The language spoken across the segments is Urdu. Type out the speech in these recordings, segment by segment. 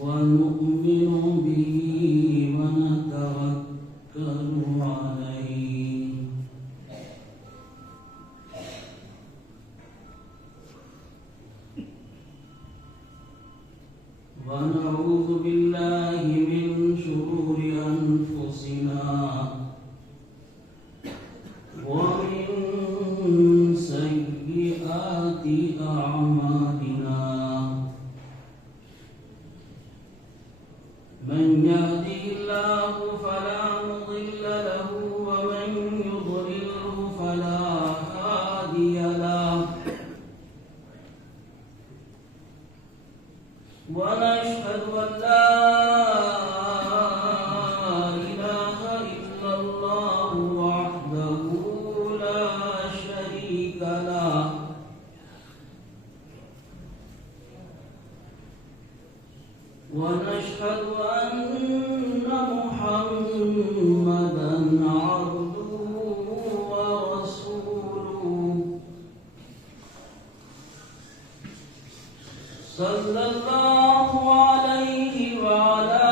ونؤمن به ونتوكل عليه ونعوذ بالله من شرور أنفسنا ومن سيئات أعمالنا من يهده الله فلا مضل له ومن يضلله فلا هادي له ونشهد أن لا إله إلا الله وحده لا شريك له ونشهد أن محمدا عبده ورسوله صلى الله عليه وعلى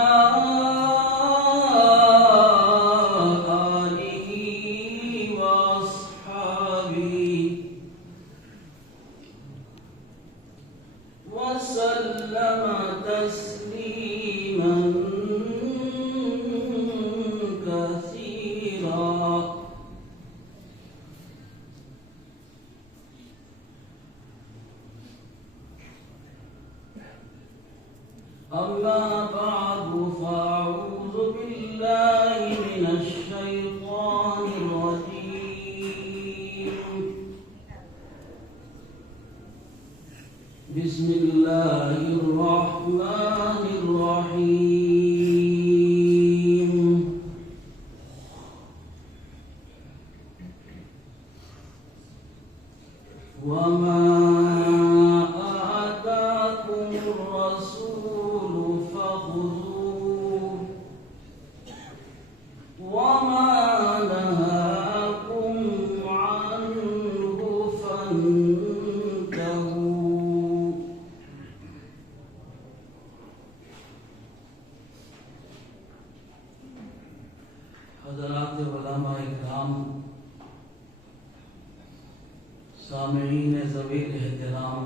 آله وأصحابه وسلم تسليما كثيرا أما بعد فأعوذ بالله من الشيطان الرجيم بسم الله الرحمن الرحيم وما آتاكم الرسول فخذوه وما نهاكم عنه فانتهوا حضرات علماء اکرام، سامعین ذوی الاحترام،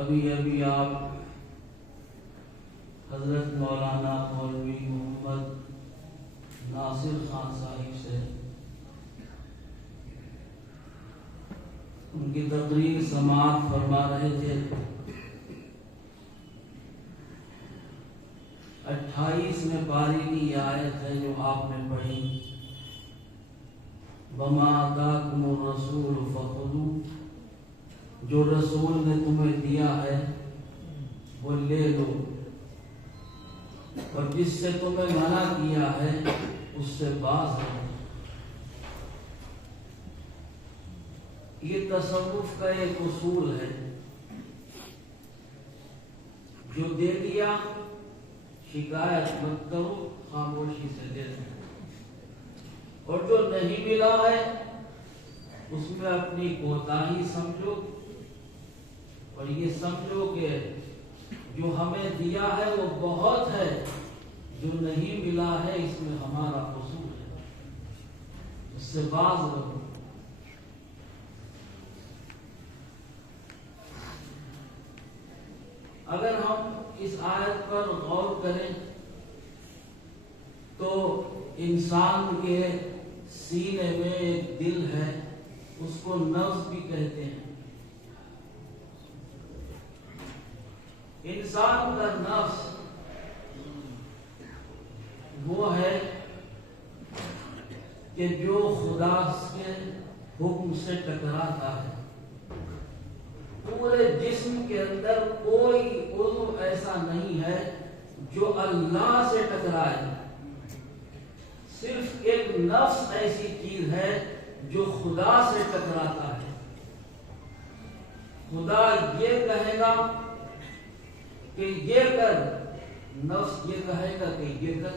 ابھی آپ حضرت مولانا مولوی محمد ناصر خان صاحب سے ان کی تقریر سماعت فرما رہے تھے۔ 28 پاری کی یہ آیت ہے جو آپ نے پڑھی، وَمَا آتَاكُمُ الرَّسُولُ فَخُذُوهُ، جو رسول نے تمہیں دیا ہے وہ لے لو، اور جس سے تمہیں منع کیا ہے اس سے باز رہو۔ یہ تصوف کا ایک اصول ہے، جو دے دیا شکایت مت کرو، خاموشی سے دے دو، اور جو نہیں ملا ہے اس میں اپنی کوتاہی سمجھو، اور یہ سمجھو کہ جو ہمیں دیا ہے وہ بہت ہے، جو نہیں ملا ہے اس میں ہمارا قصور ہے، اس سے باز رہو۔ اگر ہم اس آیت پر غور کریں تو انسان کے سینے میں ایک دل ہے، اس کو نفس بھی کہتے ہیں۔ انسان کا نفس وہ ہے کہ جو خدا کے حکم سے ٹکراتا ہے۔ پورے جسم کے اندر کوئی عضو ایسا نہیں ہے جو اللہ سے ٹکرائے، صرف ایک نفس ایسی چیز ہے جو خدا سے ٹکراتا ہے۔ خدا یہ کہے گا کہ یہ کر، نفس یہ کہے گا کہ یہ کر۔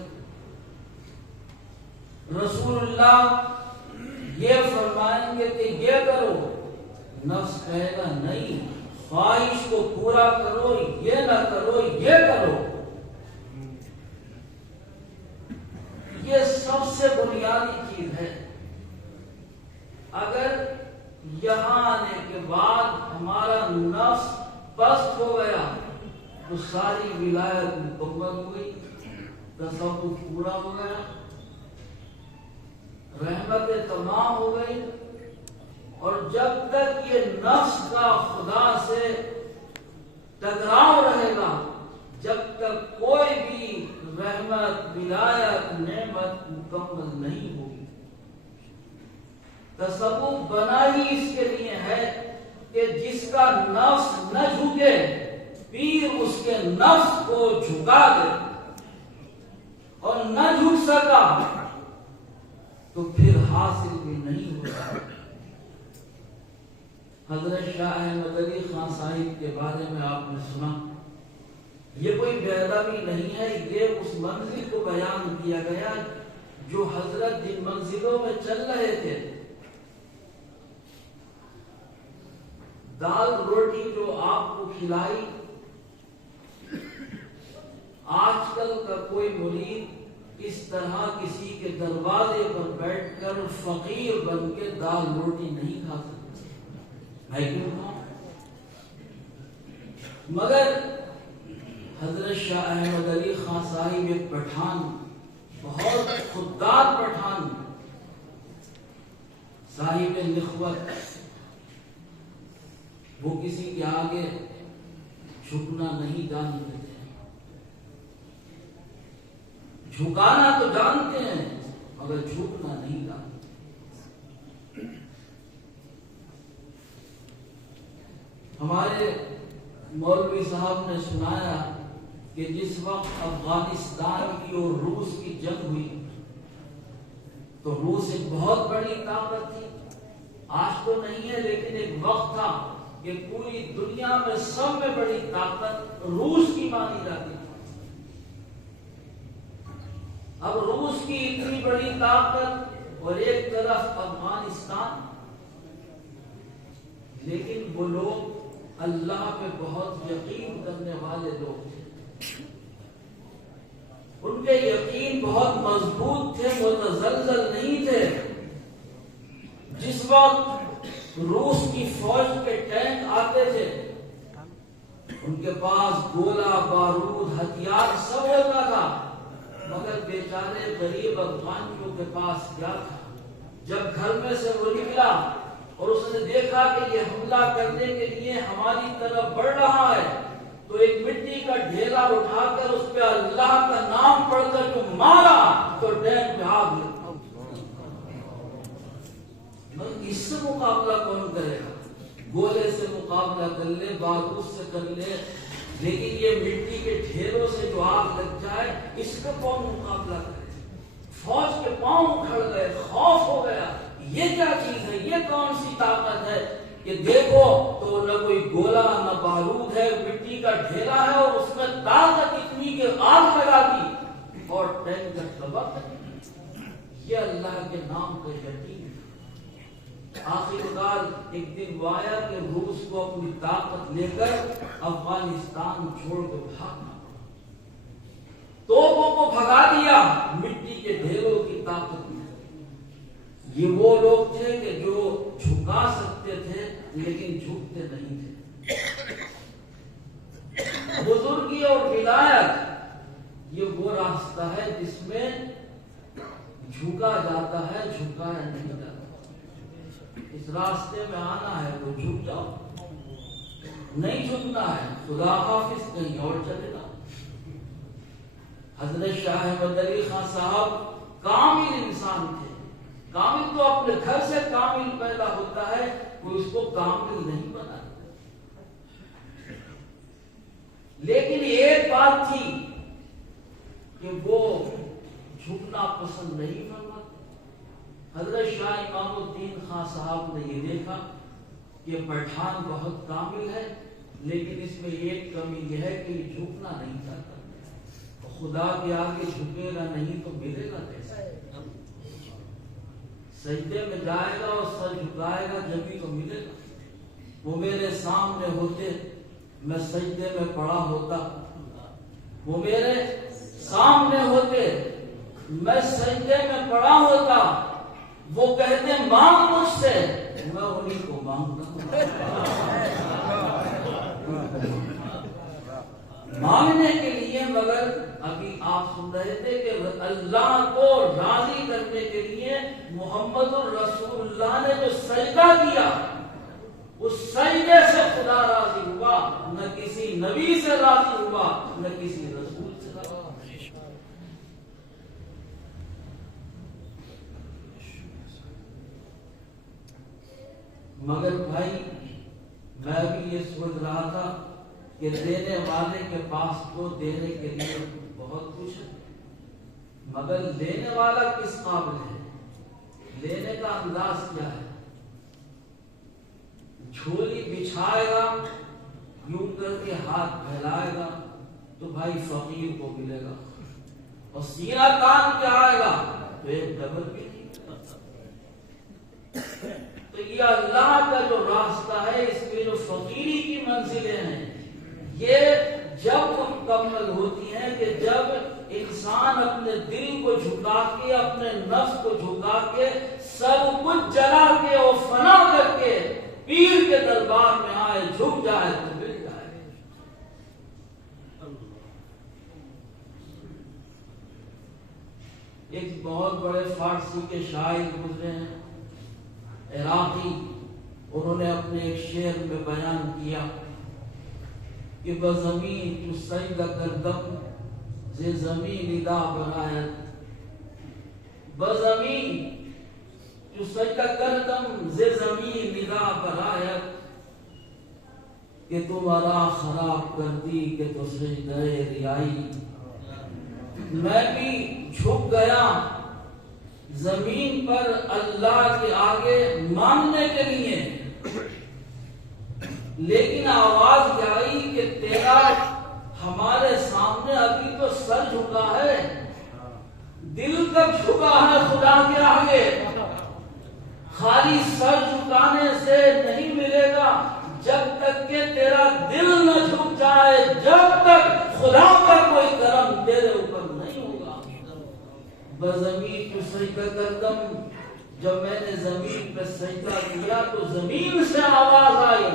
رسول اللہ یہ فرمائیں گے کہ یہ کرو، نفس کہے گا نہیں، خواہش کو پورا کرو، یہ نہ کرو، یہ کرو۔ یہ سب سے بنیادی چیز ہے۔ اگر یہاں آنے کے بعد ہمارا نفس پست ہو گیا تو ساری ولایت مکمل ہو گئی، تصوف پورا ہو گیا، رحمتیں تمام ہو گئی۔ اور جب تک یہ نفس کا خدا سے ٹکراؤ رہے گا، جب تک کوئی بھی رحمت، ولایت، نعمت مکمل نہیں ہوگی۔ تصوف بنا ہی اس کے لیے ہے کہ جس کا نفس نہ جھکے، پیر اس کے نفس کو جھکا دے، اور نہ جھک سکا تو پھر حاصل بھی نہیں ہوتا۔ حضرت شاہ احمد علی خان صاحب کے بارے میں آپ نے سنا، یہ کوئی بے ادبی نہیں ہے، یہ اس منزل کو بیان کیا گیا جو حضرت جن منزلوں میں چل رہے تھے۔ دال روٹی جو آپ کو کھلائی، آج کل کا کوئی مرید اس طرح کسی کے دروازے پر بیٹھ کر فقیر بن کے دال روٹی نہیں کھا سکتا ہے کیوں؟ مگر حضرت شاہ احمد علی خان صاحب ایک پٹھان، بہت خوددار پٹھان، صاحب نخوت، وہ کسی کے آگے جھکنا نہیں جانتے تھے۔ جھکانا تو جانتے ہیں مگر جھکنا نہیں جانتے۔ ہمارے مولوی صاحب نے سنایا کہ جس وقت افغانستان کی اور روس کی جنگ ہوئی تو روس ایک بہت بڑی طاقت تھی، آج تو نہیں ہے لیکن ایک وقت تھا کہ پوری دنیا میں سب میں بڑی طاقت روس کی مانی جاتی تھی۔ اب روس کی اتنی بڑی طاقت اور ایک طرف افغانستان، لیکن وہ لوگ اللہ پہ بہت یقین کرنے والے لوگ تھے، ان کے یقین بہت مضبوط تھے، متزلزل نہیں تھے۔ جس وقت روس کی فوج کے ٹینک آتے تھے، ان کے پاس گولہ بارود ہتھیار سب ہوتا تھا، مگر بیچارے غریب افغانیوں کے پاس کیا تھا؟ جب گھر میں سے وہ نکلا اور اس نے دیکھا کہ یہ حملہ کرنے کے لیے ہماری طرف بڑھ رہا ہے، تو ایک مٹی کا ڈھیلا اٹھا کر اس پہ اللہ کا نام پڑھ کر جو مارا تو ٹینک میں آگ لگا۔ اس سے مقابلہ کون کرے گا؟ گولے سے مقابلہ کر لے، بارود سے کر لے، لیکن یہ مٹی کے ڈھیروں سے جو آگ لگ جائے اس کا کون مقابلہ کرے؟ فوج کے پاؤں اکھڑ گئے، خوف ہو گیا، یہ کیا چیز ہے، یہ کون سی طاقت ہے کہ دیکھو تو نہ کوئی گولا نہ بارود ہے، مٹی کا ڈھیرا ہے اور اس میں طاقت اتنی کہ آگ لگا دی اور ٹینکر تباہ کر دی۔ یہ اللہ کے نام کا یقین۔ آخر کار ایک دن وہ آیا کہ روس کو اپنی طاقت لے کر افغانستان چھوڑ کے بھاگنا، توپوں کو بھگا دیا مٹی کے ڈھیروں کی طاقت میں۔ یہ وہ لوگ تھے کہ جو جھکا سکتے تھے لیکن جھکتے نہیں تھے۔ بزرگی اور ولایت یہ وہ راستہ ہے جس میں جھکا جاتا ہے، جھکایا نہیں جاتا۔ اس راستے میں آنا ہے تو جھک جاؤ، نہیں جھکنا ہے خدا حافظ کہیں اور چلے جاؤ۔ حضرت شاہ احمد علی خان صاحب کامل انسان تھے۔ کامل تو اپنے گھر سے کامل پیدا ہوتا ہے، کوئی اس کو کامل نہیں بنا۔ لیکن ایک بات تھی کہ وہ جھکنا پسند نہیں کرتا۔ حضرت شاہ امام الدین خان صاحب نے یہ دیکھا کہ پٹھان بہت کامل ہے، لیکن اس میں ایک کمی یہ ہے کہ یہ جھکنا نہیں چاہتا۔ خدا کے آگے جھکے گا نہیں تو ملے گا کیسے؟ سجدے میں جائے گا اور سر جھکائے گا جبھی تو ملے گا. وہ میرے سامنے ہوتے میں سجدے میں پڑا ہوتا, وہ میرے سامنے ہوتے میں سجدے میں پڑا ہوتا, وہ کہتے مانگ مجھ سے, میں انہیں کو مانگتا. مانگنے کے لیے, مگر ابھی آپ سن رہے تھے کہ اللہ کو راضی کرنے کے لیے محمد الرسول اللہ نے جو سجدہ کیا, اس سجدے سے خدا راضی ہوا, نہ کسی نبی سے راضی ہوا, نہ کسی رسول سے راضی ہوا. مگر بھائی میں بھی یہ سوچ رہا تھا کہ دینے والے کے پاس تو دینے کے لیے بہت کچھ ہے, مگر لینے والا کس قابل ہے, لینے کا انداز کیا ہے. جھولی بچھائے گا, یوں کر کے ہاتھ پھیلائے گا تو بھائی فقیر کو ملے گا, اور سینہ تان کے آئے گا تو ایک ڈبل بھی. تو یہ اللہ کا جو راستہ ہے, اس میں جو فقیری کی منزلیں ہیں, یہ جب مکمل ہوتی ہیں کہ جب انسان اپنے دل کو جھکا کے, اپنے نفس کو جھکا کے, سب کچھ جلا کے اور فنا کر کے پیر کے دربار میں آئے, جھک جائے تو مل جائے. ایک بہت بڑے فارسی کے شاعر گزرے ہیں, عراقی, انہوں نے اپنے ایک شعر میں بیان کیا کہ بزمین تو سجدہ کردم ز زمین ندا بنایت, بزمین تو سجدہ کردم ز زمین ندا بنایت, کہ تمہارا خراب کر دی کہ تو سجدہ ریائی. میں بھی جھک گیا زمین پر اللہ کے آگے ماننے کے لیے, لیکن آواز یہ آئی کہ تیرا ہمارے سامنے ابھی تو سر جھکا ہے, دل کب جھکا ہے خدا کے آگے. خالی سر جھکانے سے نہیں ملے گا, جب تک کہ تیرا دل نہ جھک جائے, جب تک خدا کا کوئی کرم تیرے اوپر نہیں ہوگا. بزمین تو سجدہ کردم, جب میں نے زمین پہ سجدہ کیا تو زمین سے آواز آئی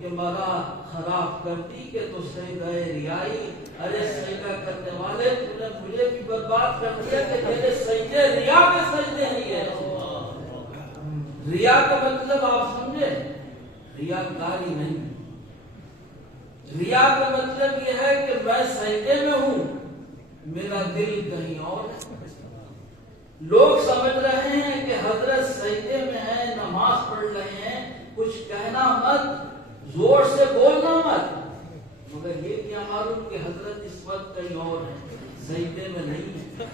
کہ مرا خراب کر دی کہ تو سجدہ ریائی. ارے سجدہ کرنے والے, تو نے مجھے بھی برباد کر دیا کہ تیرے سجدے ریا کے سجدے نہیں ہے. ریا کا مطلب آپ سمجھے, ریاکاری نہیں. ریا کا مطلب یہ ہے کہ میں سجدے میں ہوں, میرا دل کہیں اور ہے. لوگ سمجھ رہے ہیں کہ حضرت سجدے میں ہیں, نماز پڑھ رہے ہیں, کچھ کہنا مت, زور سے بولنا مت, مگر یہ کیا معلوم کہ حضرت اس وقت کہیں اور ہے, سجدے میں نہیں ہے.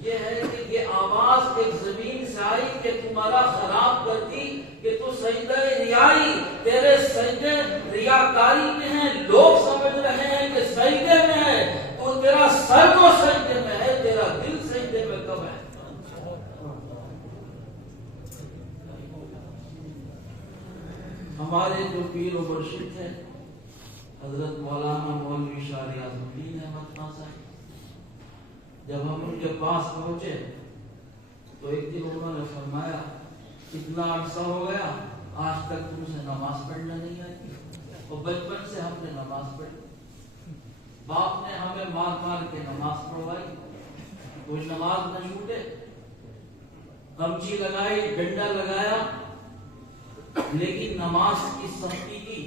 یہ ہے کہ یہ آواز ایک زمین سے آئی کہ تمہارا خراب کر دی کہ تو سجدہ ریائی, تیرے سجدے ریاکاری کے ہیں. لوگ سمجھ رہے ہیں کہ سجدے میں ہے, تو تیرا سر تو سجدے میں ہے, تیرا دل سجدے میں کب ہے. ہمارے جو پیر و مرشد ہیں حضرت مولانا مولوی شاہ ریاض الدین احمد خان صاحب, جب ہم ان کے پاس پہنچے تو ایک دن انہوں نے فرمایا, اتنا عرصہ ہو گیا آج تک تم سے نماز پڑھنا نہیں آتی, اور بچپن سے ہم نے نماز پڑھی, باپ نے ہمیں مار مار کے نماز پڑھوائی, کوئی نماز نہ چھوٹے. کمچی لگائی, ڈنڈا لگایا, لیکن نماز کی سختی کی.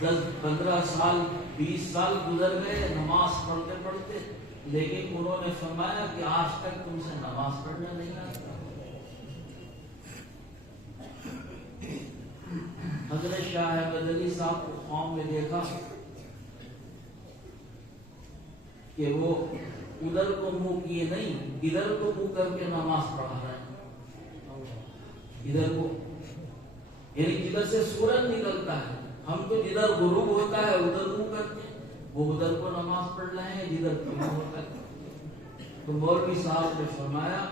10-15 سال 20 سال گزر گئے نماز پڑھتے پڑھتے, لیکن انہوں نے فرمایا کہ آج تک تم سے نماز پڑھنا نہیں آتا. حضرت شاہ احمد علی صاحب کو قوم میں دیکھا کہ وہ ادھر کو منہ کیے نہیں, ادھر کو منہ کر کے نماز پڑھا رہے ہیں. ادھر کو یعنی جدھر سے سورج نکلتا ہے, ہم تو جدھر غروب ہوتا ہے ادھر منہ کرتے ہیں, وہ ادھر کو نماز پڑھ رہے ہیں جدھر طلوع ہوتا ہے. تو مولوی صاحب نے فرمایا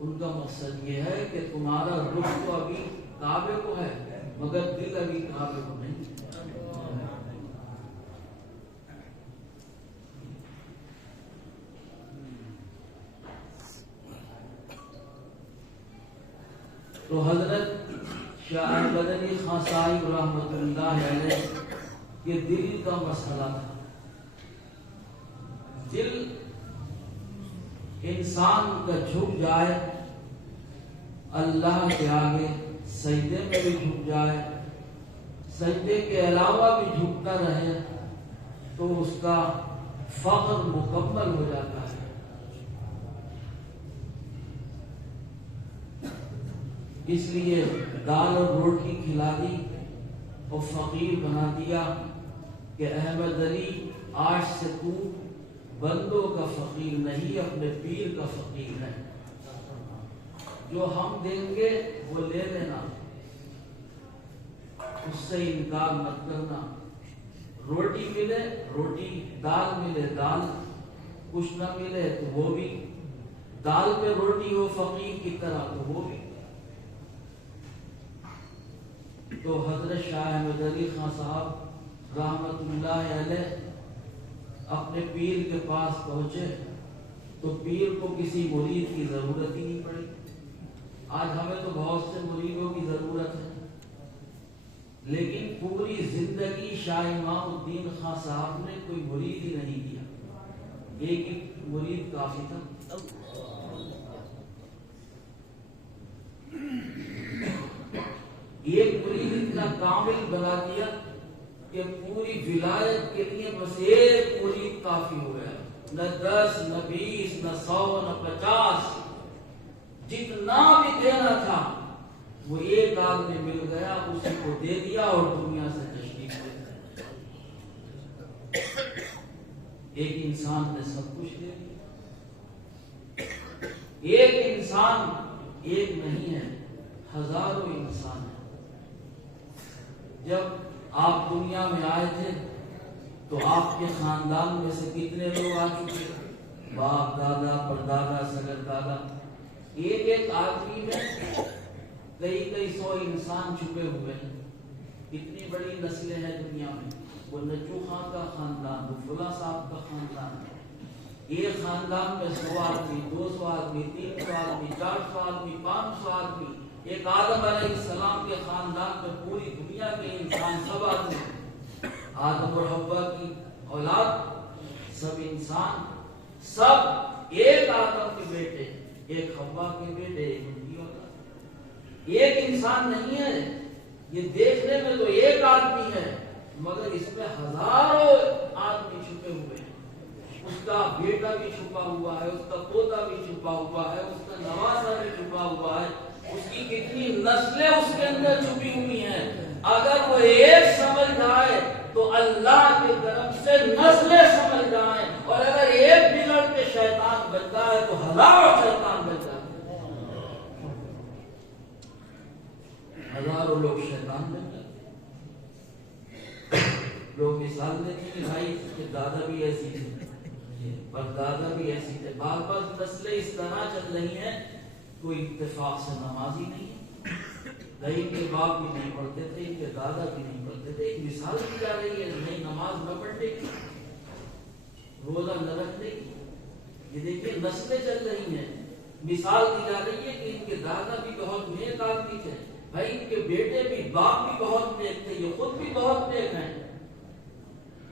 ان کا مقصد یہ ہے کہ تمہارا رخ تو ابھی کعبے کو ہے مگر دل ابھی کعبے کو نہیں. تو حضرت شاہ احمد علی خان صاحب رحمۃ اللہ علیہ یہ دل کا مسئلہ تھا. دل انسان کا جھک جائے اللہ کے آگے سجدے میں بھی جھک جائے, سجدے کے علاوہ بھی جھکتا رہے تو اس کا فخر مکمل ہو جاتا ہے. اس لیے دال اور روٹی کھلا دی اور فقیر بنا دیا کہ احمد علی آج سے تو بندوں کا فقیر نہیں اپنے پیر کا فقیر ہے. جو ہم دیں گے وہ لے لینا, اس سے انکار مت کرنا. روٹی ملے روٹی, دال ملے دال, کچھ نہ ملے تو وہ بھی, دال پہ روٹی ہو فقیر کی طرح تو وہ بھی. تو حضرت شاہ احمد علی خان صاحب رحمت اللہ علیہ اپنے پیر کے پاس پہنچے تو پیر کو کسی مرید کی ضرورت ہی نہیں پڑی. آج ہمیں تو بہت سے مریدوں کی ضرورت ہے, لیکن پوری زندگی شاہ امام الدین خان صاحب نے کوئی مرید ہی نہیں کیا. ایک ہی مرید کافی تھا. ایک مرید اتنا کامل بنا دیا کہ پوری ولایت کے لیے بس ایک مرید کافی ہو گیا. نہ 10 نہ 20 نہ 100 نہ 50, جتنا بھی دینا تھا وہ ایک آدمی مل گیا, اسی کو دے دیا اور دنیا سے تشریف لے گیا. ایک انسان نے سب کچھ دے دیا. ایک انسان ایک نہیں ہے, ہزاروں انسان ہیں. جب آپ دنیا میں آئے تھے تو آپ کے خاندان میں سے کتنے لوگ آ چکے, باپ دادا پردادا سگر دادا. ایک ایک آدمی میں کئی سو انسان چھپے ہوئے ہیں. کتنی بڑی نسلیں ہیں دنیا میں. وہ نچو خان کا خاندان, وہ فلاں صاحب کا خاندان. ایک خاندان میں 100 آدمی, 200 آدمی, 300 آدمی, 400 آدمی, 500 آدمی. ایک آدم علیہ السلام کے خاندان میں پوری دنیا کے انسان سب آدمی, آدم اور حوا کی اولاد سب انسان, سب ایک آدم کے بیٹے, ایک حوا کے بیٹے, ایک ان کی اولاد. ایک انسان نہیں ہے. یہ دیکھنے میں تو ایک آدمی ہے مگر اس میں ہزاروں آدمی چھپے ہوئے ہیں. اس کا بیٹا بھی چھپا ہوا ہے, اس کا پوتا بھی چھپا ہوا ہے, اس کا نواسا بھی چھپا ہوا ہے, اس کی کتنی نسلیں اس کے اندر چھپی ہوئی ہیں. اگر وہ ایک سمجھ جائے تو اللہ کی طرف سے نسلیں سمجھ جائیں, اور اگر ایک بگڑ کے شیطان بن جائے تو ہزاروں شیطان بن جائے. ہزاروں لوگ شیطان بن جائے. لوگ مثال دیتے ہیں بھائی کہ دادا بھی ایسی تھے, پر دادا بھی ایسی تھے. بار بار نسلیں اس طرح چل رہی ہیں, کوئی اتفاق سے نمازی نہیں ہے. دہی کے باپ بھی نہیں پڑھتے تھے, ان کے دادا بھی نہیں پڑھتے تھے. ایک مثال دی جا رہی ہے نہیں نماز نہ پڑھنے کی, روزہ نہ رکھنے کی. یہ دیکھیے نسلیں چل رہی ہیں. مثال دی جا رہی ہے کہ ان کے دادا بھی بہت نیک آدمی تھے, بھائی ان کے بیٹے بھی, باپ بھی بہت نیک تھے, یہ خود بھی بہت نیک ہیں.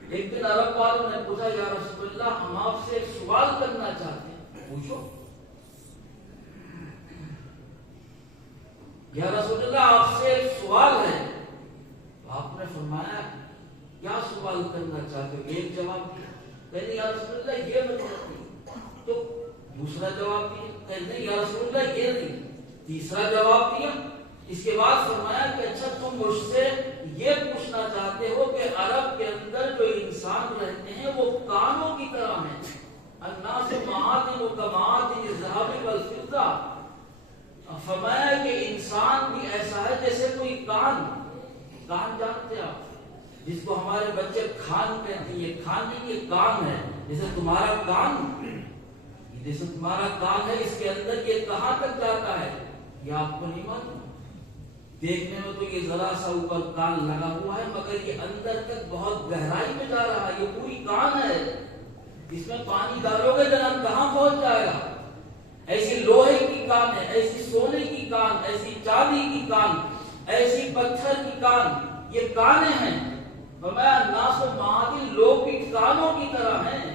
ایک دن عرب والوں نے پوچھا یا رسول اللہ ہم آپ سے ایک سوال کرنا چاہتے ہیں. پوچھو. یا رسول اللہ آپ سے ایک سوال ہے. آپ نے فرمایا کیا سوال کرنا چاہتے ہو؟ ایک جواب دیا, کہنے یا رسول اللہ یہ بتائیے. تو دوسرا جواب دیا, کہنے یا رسول اللہ یہ نہیں. تیسرا جواب دیا. اس کے بعد فرمایا کہ اچھا تم مجھ سے یہ پوچھنا چاہتے ہو کہ عرب کے اندر جو انسان رہتے ہیں وہ کانوں کی طرح ہیں. الناس معادن کمعادن الذهب والفضة. فرمایا کہ انسان بھی ایسا ہے جیسے کوئی کان. کان جانتے ہیں آپ, جس کو ہمارے بچے کھان کہتے ہیں. یہ کھان نہیں, یہ کان ہے. جیسے تمہارا کان, جیسے تمہارا کان ہے اس کے اندر یہ کہاں تک جاتا ہے یہ آپ کو نہیں معلوم. دیکھنے میں تو یہ ذرا سا اوپر کان لگا ہوا ہے مگر یہ اندر تک بہت گہرائی میں جا رہا ہے. یہ پوری کان ہے, اس میں پانی ڈالو گے جناب کہاں پہنچ جائے گا. ایسی لوہے کی کان ہے, ایسی سونے کی کان, ایسی چاندی کی کان, ایسی پتھر کی کان, یہ کانیں ہیں. فرمایا ناس و معادن لوگ کی کانوں کی طرح ہیں.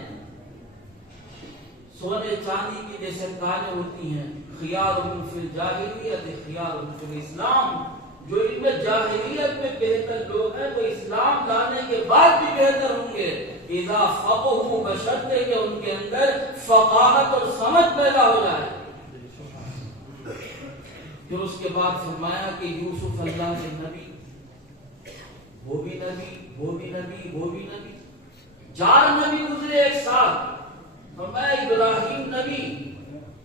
سونے چاندی کی جیسے کانیں ہوتی ہیں. خیارهم فی الجاہلیت خیارهم فی الاسلام. جو ان میں جاہلیت میں بہتر لوگ ہیں وہ اسلام لانے کے بعد بھی بہتر ہوں گے. اذا فقہوا بشرطے کہ ان کے اندر فقاہت اور سمجھ پیدا ہو جائے. پھر اس کے بعد فرمایا کہ یوسف اللہ کے نبی, وہ بھی نبی, وہ بھی نبی, وہ بھی نبی. 4 نبی گزرے ایک ساتھ. فرمایا ابراہیم نبی,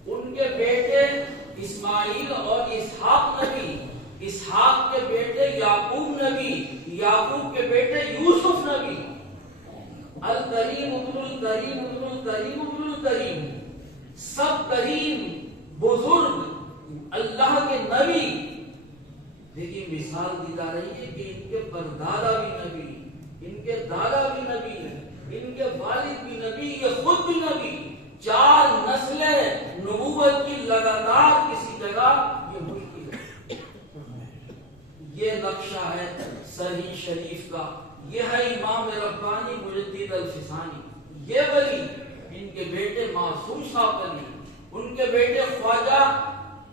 ان کے بیٹے اسماعیل اور اسحاق نبی, اسحاق کے بیٹے یعقوب نبی, یعقوب کے بیٹے یوسف نبی. الکریم ابن الکریم ابن الکریم ابن الکریم, سب کریم بزرگ اللہ کے نبی. دیکھیے مثال دی جا رہی ہے کہ ان کے پردادا بھی نبی, ان کے دادا بھی نبی, ان کے والد بھی نبی, یہ خود بھی نبی. 4 نسلیں نبوت کی لگاتار کسی جگہ یہ مشکل ہے. یہ نقشہ ہے صحیح شریف کا. یہ ہے امام ربانی مجدد الفسانی. یہ ولی, ان کے بیٹے معصوم صاحب ولی, ان کے بیٹے خواجہ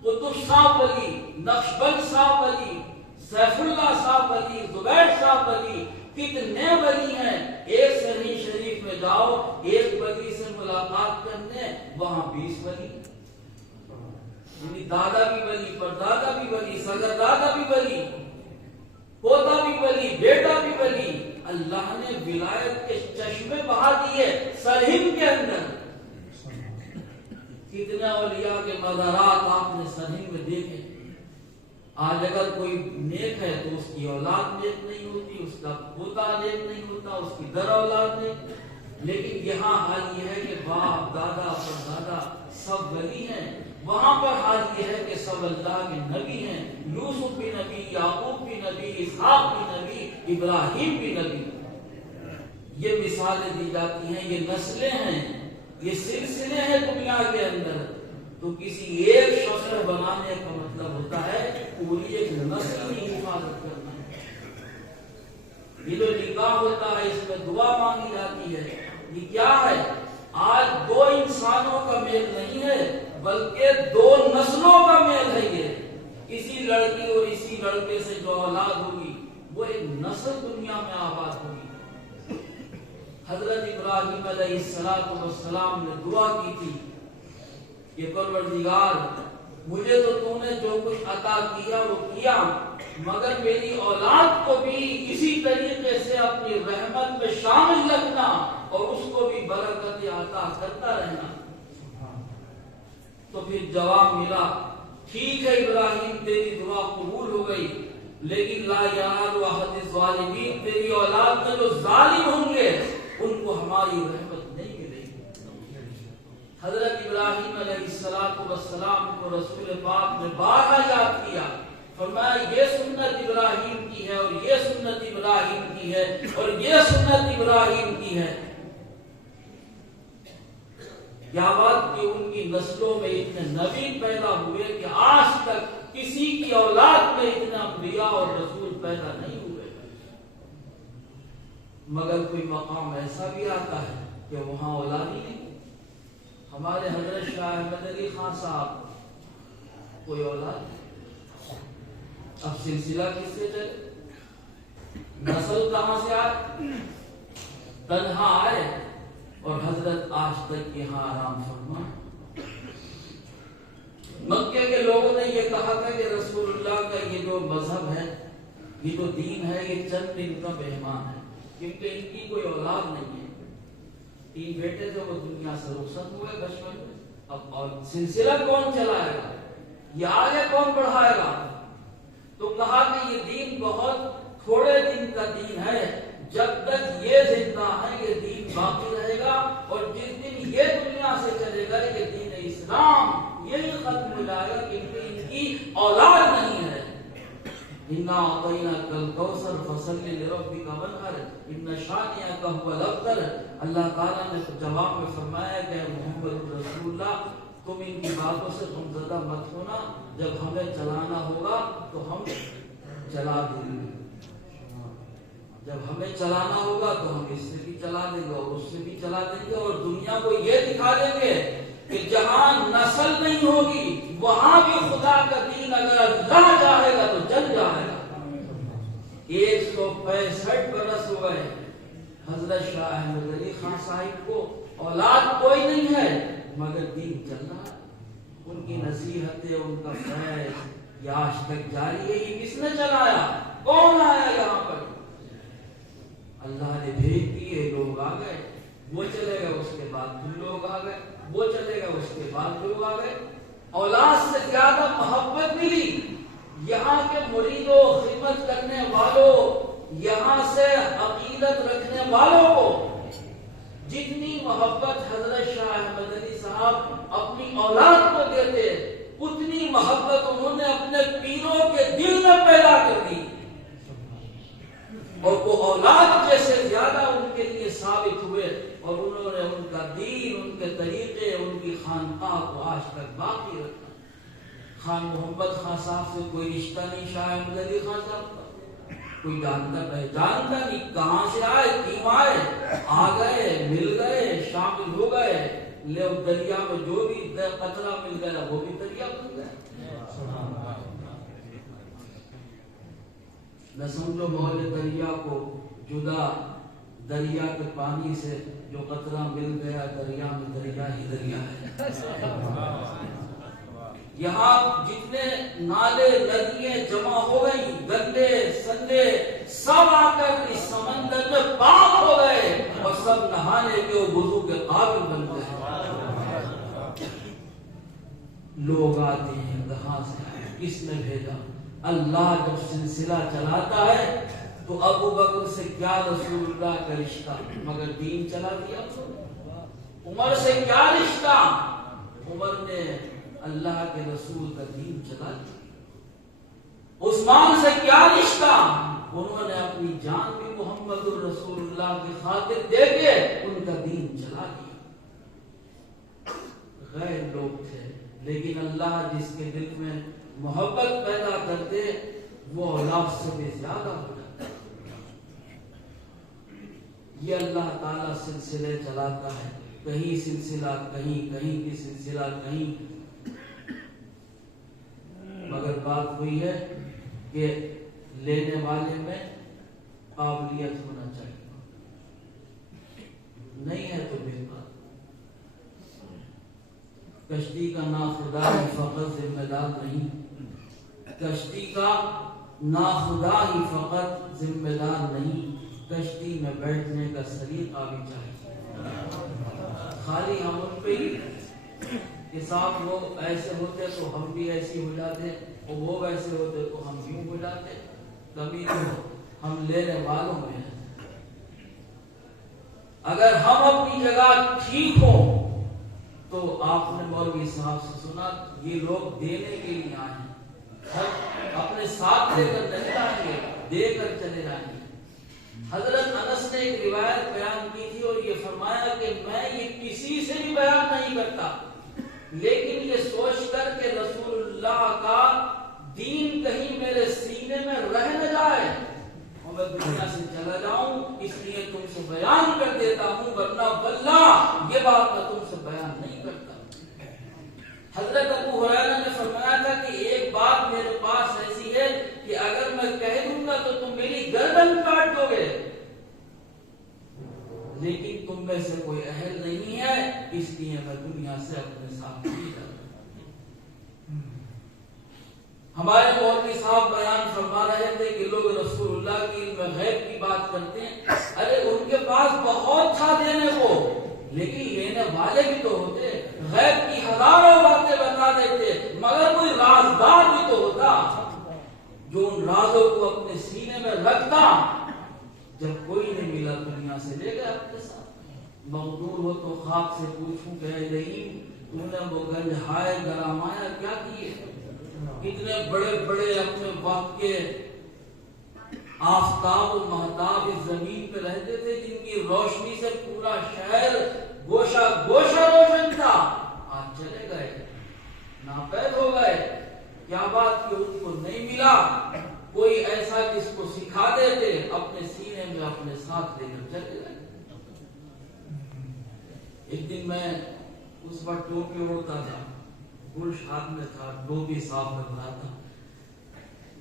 قطب صاحب ولی, نقشبند صاحب ولی, سیف اللہ صاحب ولی, زبیر صاحب ولی, کتنے ولی ہیں. ایک صحیح شریف میں جاؤ, ایک ولی سے ملاقات کرنے, وہاں 20 ولی. یعنی دادا بھی ولی, پردادا بھی ولی, سردادا بھی ولی, پوتا بھی ولی, بیٹا بھی ولی. اللہ نے ولایت کے چشمے بہا دیے سرہند کے اندر. کتنے اولیاء کے مزارات آپ نے سرہند میں دیکھے. آج اگر کوئی نیک ہے تو اس کی اولاد نیک نہیں ہوتی, اس کا پوتا نیک نہیں ہوتا, اس کی در اولاد نیک. لیکن یہاں حال یہ ہے کہ باپ دادا پردادا سب ولی ہیں. وہاں پر حال یہ ہے کہ سب اللہ کے نبی ہیں. یوسف بھی نبی, یعقوب بھی نبی, اسحاق بھی نبی, ابراہیم بھی نبی. یہ مثالیں دی جاتی ہیں, یہ نسلیں ہیں, یہ سلسلے ہیں دنیا کے اندر. تو کسی ایک شخص بنانے کا مطلب ہوتا ہے پوری ایک نسل کی حفاظت کرنا. یہ جو نکاح ہوتا ہے اس میں دعا مانگی جاتی ہے. یہ کیا ہے؟ آج 2 انسانوں کا میل نہیں ہے بلکہ 2 نسلوں کا میل ہے. یہ اسی لڑکی اور اسی لڑکے سے جو اولاد ہوگی وہ ایک نسل دنیا میں آباد ہوگی. حضرت ابراہیم علیہ السلام نے دعا کی تھی کہ پروردگار مجھے تو نے جو کچھ عطا کیا وہ کیا, مگر میری اولاد کو بھی اسی طریقے سے اپنی رحمت میں شامل رکھنا اور اس کو بھی برکت عطا کرتا رہنا. تو پھر جواب ملا, ٹھیک ہے ابراہیم تیری دعا قبول ہو گئی, لیکن لا ینال احد الظالمین, تیری اولاد میں جو ظالم ہوں گے ان کو ہماری رحمت نہیں ملے گی. حضرت ابراہیم علیہ السلام کو رسول پاک نے بارہا یاد کیا. فرمایا یہ سنت ابراہیم کی ہے اور یہ سنت ابراہیم کی ہے اور یہ سنت ابراہیم کی ہے. کیا بات کہ ان کی نسلوں میں اتنے نبی پیدا ہوئے کہ آج تک کسی کی اولاد میں اتنا انبیاء اور رسول پیدا نہیں ہوئے. مگر کوئی مقام ایسا بھی آتا ہے کہ وہاں اولاد ہی نہیں. ہمارے حضرت شاہ احمد علی خان صاحب کوئی اولاد نہیں. اب سلسلہ کس سے چلے؟ نسل کہاں سے آئے؟ تنہا آئے اور حضرت آج تک یہاں آرام فرما. مکے کے لوگوں نے یہ کہا تھا کہ رسول اللہ کا یہ جو مذہب ہے, یہ جو دین ہے, یہ چند دن کا مہمان ہے, کیونکہ ان کی کوئی اولاد نہیں ہے. 3 بیٹے تھے وہ دنیا سے رخصت ہوئے بچپن میں. اب اور سلسلہ کون چلائے گا, یہ آگے کون بڑھائے گا؟ تو کہا کہ یہ دین بہت تھوڑے دن کا دین ہے, جب تک یہ زندہ ہے یہ دین باقی رہے گا, اور جس دن یہ دنیا سے چلے گا، یہ دین اسلام یہی ختم ہو جائے گا کہ ان کی اولاد نہیں ہے۔ اِنَّا أَعْطَيْنَاكَ الْكَوْثَرَ فَصَلِّ لِرَبِّكَ وَانْحَرْ إِنَّ شَانِئَكَ هُوَ الْأَبْتَرُ۔ اللہ تعالیٰ نے جواب میں فرمایا کہ محمد رسول اللہ تم ان کی باتوں سے غم زدہ مت ہونا، جب ہمیں چلانا ہوگا تو ہم چلا دیں گے، جب ہمیں چلانا ہوگا تو ہم اس سے بھی چلا دیں گے اور اس سے بھی چلا دیں گے، اور دنیا کو یہ دکھا دیں گے کہ جہاں نسل نہیں ہوگی وہاں بھی خدا کا دین اگر اللہ چاہے گا تو چل جائے گا۔ 165 برس ہو گئے حضرت شاہ احمد علی خان صاحب کو، اولاد کوئی نہیں ہے مگر دین چل رہا ہے، ان کی نصیحتیں، ان کا فیض یہ آج تک جاری ہے۔ یہ کس نے چلایا؟ کون آیا یہاں پر؟ اللہ نے بھیج دیے، لوگ آ گئے، وہ چلے گئے، اس کے بعد تم لوگ آ گئے، وہ چلے گئے، اس کے بعد لوگ آ گئے۔ اولاد سے زیادہ محبت ملی یہاں کے مریدوں، خدمت کرنے والوں، یہاں سے عقیدت رکھنے والوں کو۔ جتنی محبت حضرت شاہ احمد علی صاحب اپنی اولاد کو دیتے، اتنی محبت انہوں نے اپنے پیروں کے دل میں پیدا کر دی، اور وہ اولاد جیسے زیادہ ان کے لیے ثابت ہوئے، اور انہوں نے ان کا دین، ان کے طریقے، ان کی خانقاہ کو آج تک باقی رکھا۔ خان محمد خان صاحب سے کوئی رشتہ نہیں شاہ احمد علی خان صاحب کا، کوئی جانتا نہیں کہاں سے آئے، کیوں آئے، آ گئے، مل گئے، شامل ہو گئے، لے دریا میں جو بھی قطرہ مل گیا وہ بھی دریا بن گیا۔ نہ سمجھو موج دریا کو جدا، دریا کے پانی سے جو قطرہ مل گیا دریا میں دریا ہی دریا ہے۔ یہاں جتنے نالے ندیاں جمع ہو گئی، گندے سندے سب آ کر اس سمندر میں پاک ہو گئے، اور سب نہانے کے وضو کے قابل بن گئے۔ لوگ آتے ہیں کہاں سے، کس نے بھیجا؟ اللہ جب سلسلہ چلاتا ہے تو ابو بکر سے کیا رسول اللہ کا رشتہ، مگر دین چلا دیا۔ عمر سے کیا رشتہ، عمر نے اللہ کے رسول کا دین چلا دیا۔ عثمان سے کیا رشتہ، انہوں نے اپنی جان بھی محمد الرسول اللہ کی خاطر دے کے ان کا دین چلا دیا۔ غیر لوگ تھے، لیکن اللہ جس کے دل میں محبت پیدا کرتے وہ اولاد سے بھی زیادہ ہو جاتا۔ یہ اللہ تعالیٰ سلسلے چلاتا ہے، کہیں سلسلہ کہیں، کہیں کی سلسلہ کہیں، مگر بات ہوئی ہے کہ لینے والے میں قابلیت ہونا چاہیے، نہیں ہے تو بےکار۔ کشتی کا ناخدا ہی فقط ذمہ دار نہیں، کشتی کا ناخدا ہی فقط ذمہ دار نہیں، کشتی میں بیٹھنے کا سلیقہ بھی چاہیے۔ خالی ہم ان پہ ہی کہ صاحب وہ ایسے ہوتے تو ہم بھی ایسے ہو جاتے، اور وہ ویسے ہوتے تو ہم یوں ہو جاتے، کبھی تو ہم لینے والوں میں ہیں۔ اگر ہم اپنی جگہ ٹھیک ہوں تو آپ نے مولوی صاحب سے سنا یہ لوگ دینے کے لیے آئے ہیں، اپنے ساتھ لے کر نہیں آئیں گے، دے کر چلے جائیں گے۔ حضرت انس نے ایک روایت بیان کی تھی اور یہ فرمایا کہ میں یہ کسی سے بھی بیان نہیں کرتا، لیکن یہ سوچ کر کہ رسول اللہ کا دین کہیں میرے سینے میں رہ نہ جائے اور میں دنیا سے چلا جاؤں، اس لیے تم سے بیان کر دیتا ہوں، ورنہ واللہ یہ بات میں تم سے بیان نہیں کرتا۔ حضرت ابو ہریرہ نے فرمایا تھا کہ ایک بات میرے پاس ایسی ہے کہ اگر میں کہہ دوں گا تو تم میری گردن کاٹ دو گے، لیکن تم میں سے کوئی اہل نہیں ہے، اس لیے میں دنیا سے اپنے ساتھ نہیں جاتا۔ ہمارے مولوی صاحب بیان فرما رہے تھے کہ لوگ رسول اللہ کی علم غیب کی بات کرتے ہیں، ارے ان کے پاس بہت تھا دینے کو، لیکن لینے والے بھی تو ہوتے، غیب کی ہزاروں باتیں بتا دیتے، مگر کوئی رازدار بھی تو ہوتا جو ان رازوں کو اپنے سینے میں رکھتا۔ جب کوئی نہیں ملا دنیا سے لے گئے اپنے ساتھ، مغدور ہو تو خاک سے پوچھوں کہ اے رحیم تم نے وہ گنجہائے گرامایا کیا کیے؟ کتنے بڑے بڑے اپنے وقت کے آفتاب و مہتاب اس زمین پہ رہتے تھے جن کی روشنی سے پورا شہر گوشہ گوشہ روشن تھا، آج چلے گئے، ناپید ہو گئے۔ کیا بات کہ ان کو نہیں ملا کوئی ایسا جس کو سکھا دیتے، اپنے سینے میں اپنے ساتھ لے کر چلے گئے۔ ایک دن میں اس وقت ٹوپی اوڑھتا تھا، برش ہاتھ میں تھا، ٹوپی صاف کر رہا تھا۔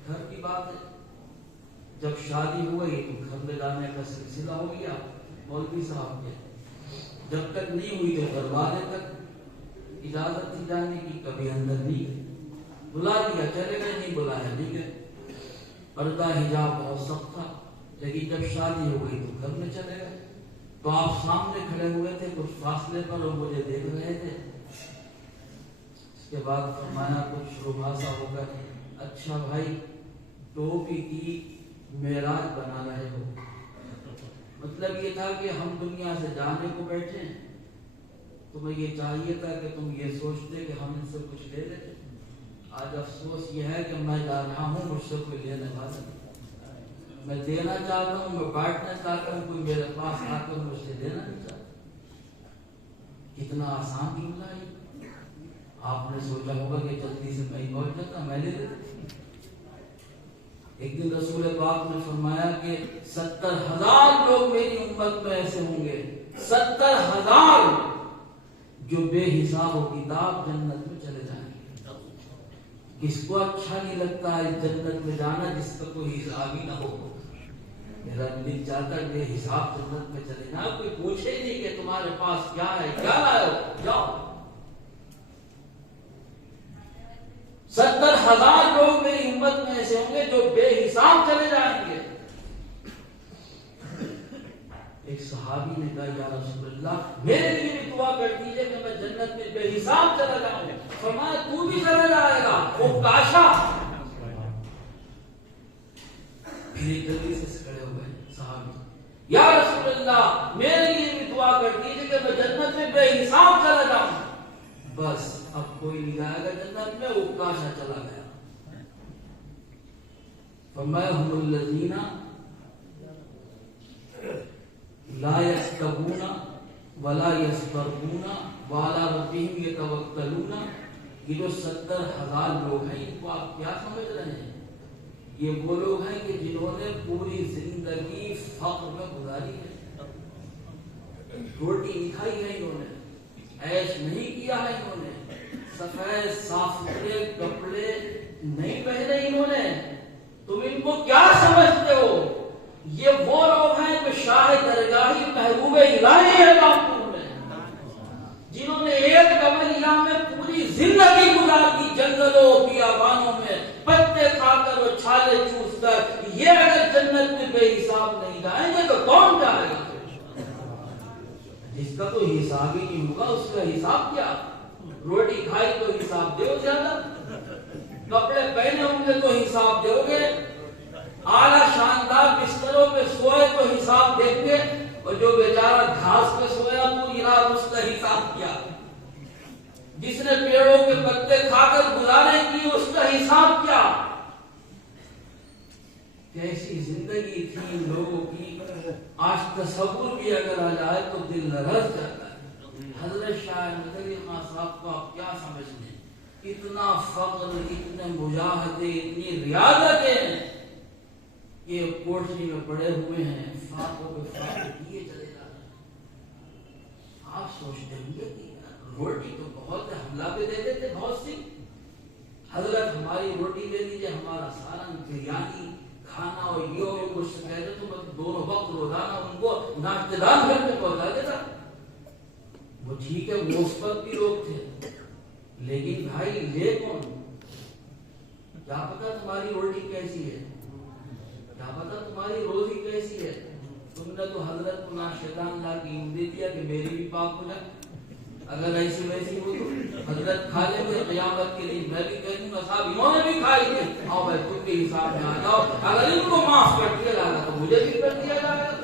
گھر کی بات ہے، جب شادی ہو گئی تو گھر میں جانے کا سلسلہ ہو گیا مولوی صاحب کے، جب تک نہیں ہوئی تو دروازے تک اجازت تھی جانے کی، کبھی اندر نہیں گئے، بلا دیا چلے گئے، نہیں بلایا نہیں گئے۔ پردہ حجاب بہت سخت تھا، لیکن جب شادی ہو گئی تو گھر میں چلے گئے۔ تو آپ سامنے کھڑے ہوئے تھے کچھ فاصلے پر اور مجھے دیکھ رہے تھے۔ اس کے بعد فرمایا کچھ روباسا ہو کر، اچھا بھائی ٹوپی کی معراج بنا رہے ہو؟ مطلب یہ تھا کہ ہم دنیا سے جانے کو بیٹھے ہیں، تمہیں یہ چاہیے تھا کہ تم یہ سوچتے کہ ہم ان سے کچھ لے لیتے۔ آج افسوس یہ ہے کہ میں جا رہا ہوں، مجھ سے کوئی لینے والا نہیں، میں دینا چاہتا ہوں، میں بانٹنا چاہتا ہوں، کوئی میرے پاس آ کر مجھ سے دینا نہیں چاہتا۔ کتنا آسان جملہ ہے، آپ نے سوچا ہوگا کہ جلدی سے میں پہنچ جاتا، میں لے لیتا۔ ایک دن رسول پاک نے فرمایا کہ 70,000 لوگ میری امت میں ایسے ہوں گے، 70,000 جو بے حساب و کتاب جنت میں چلے جائیں گے۔ کس کو اچھا نہیں لگتا ہے جنت میں جانا جس کا کوئی حساب ہی نہ ہو؟ میرا دل چاہتا ہے بے حساب جنت میں چلے جانا، کوئی پوچھے ہی نہیں کہ تمہارے پاس کیا ہے، کیا لائے ہو، جاؤ۔ 70,000 لوگ میری امت میں ایسے ہوں گے جو بے حساب چلے جائیں گے۔ ایک صحابی نے کہا یا رسول اللہ میرے لیے بھی دعا کر دیجئے کہ میں جنت میں بے حساب چلا جاؤں۔ فرمایا تو بھی چلا جائے گا، وہ کاشا۔ پھر جلدی سے کھڑے ہوئے صحابی، یا رسول اللہ میرے لیے بھی دعا کر دیجئے کہ میں جنت میں بے حساب چلا جاؤں۔ بس اب کوئی نہیں جائے گا جنت میں، وہ کاشا چلا گیا۔ فرمایا ہم الذین لا یستبون ولا یسترقون وعلی ربہم یتوکلون۔ یہ جو 70,000 لوگ ہیں ان کو آپ کیا سمجھ رہے ہیں؟ یہ وہ لوگ ہیں کہ جنہوں نے پوری زندگی فقر میں گزاری ہے، روٹی نہیں کھائی ہے انہوں نے، عیش نہیں کیا ہے انہوں نے، سفید صاف ستھرے کپڑے نہیں پہنے انہوں نے۔ تم ان کو کیا سمجھتے ہو؟ یہ وہ لوگ ہیں جو شاہ درگاہی محبوب الہی ہے کانپور میں، جنہوں نے ایک قبلیہ میں پوری زندگی گزار دی، جنگلوں بیابانوں میں پتے کھا کر اور چھالے چوس کر۔ یہ اگر جنت میں بے حساب نہیں جائیں گے تو کون جائے گا؟ جس کا تو حساب ہی نہیں ہوگا اس کا حساب کیا؟ روٹی کھائی تو حساب دو زیادہ، کپڑے پہنے ہوں گے تو حساب دو گے، اعلیٰ شاندار بستروں پہ سوئے تو حساب دیں گے، اور جو بیچارہ گھاس پہ سویا پوری رات اس کا حساب کیا؟ جس نے پیڑوں کے پتے کھا کر گزارے کی اس کا حساب کیا؟ کیسی زندگی تھی ان لوگوں کی، آج تصور بھی اگر آ جائے تو دل لرز جاتا ہے۔ حضرت شاہ مدنی خان صاحب کو آپ کیا سمجھتے ہیں؟ اتنا فقر، اتنے مجاہدے، اتنی ریاضتیں، یہ کوٹری میں پڑے ہوئے ہیں، فاقوں پہ فاقے دیے چلے جا رہے ہیں۔ آپ سوچتے ہوں گے کہ روٹی تو بہت ہے، حملہ پہ دے دیتے بہت سی، حضرت ہماری روٹی دے دیجئے، ہمارا سالن بریانی کھانا اور یہ اور کچھ کہتے تو میں دونوں وقت روزانہ ان کو ناشتے دان گھر میں پہنچا دیتا۔ وہ ٹھیک ہے وہ اس پر بھی لوگ تھے، لیکن بھائی لے کون؟ کیا پتا تمہاری روٹی کیسی ہے، کیا پتا تمہاری روزی کیسی ہے؟ تم نے تو حضرت کو ناشتان لا کے دے دیا کہ میری بھی پاک ہو جائے۔ اگر ایسی ویسی ہو تو حضرت کھا لیں گے قیامت کے دن، میں بھی کہہ دوں گا صاحب انہوں نے بھی کھائی تھی، آؤ بھائی تم کے حساب میں آ جاؤ، اگر ان کو معاف کر دیا جائے گا تو مجھے بھی کر دیا جائے گا۔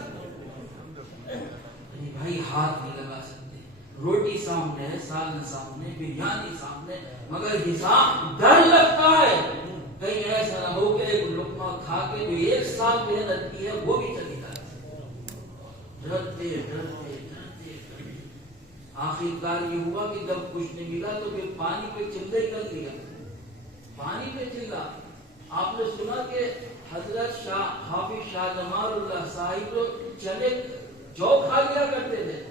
بھائی ہاتھ نہیں لگا سکتے، روٹی سامنے ہے، سالن سامنے، بریانی سامنے، مگر حساب ڈر لگتا ہے کہیں ایسا نہ ہو کہ ایک لقمہ کھا کے جو 1 سال محنت کی ہے وہ بھی چلی جائے۔ ڈرتے ڈرتے ڈرتے آخر کار یہ ہوا کہ جب کچھ نہیں ملا تو پھر پانی پہ چلے ہی کر لیا، پانی پہ چلا۔ آپ نے سنا کہ حضرت حافظ شاہ جمال اللہ صاحب چنے جو کھا لیا کرتے تھے،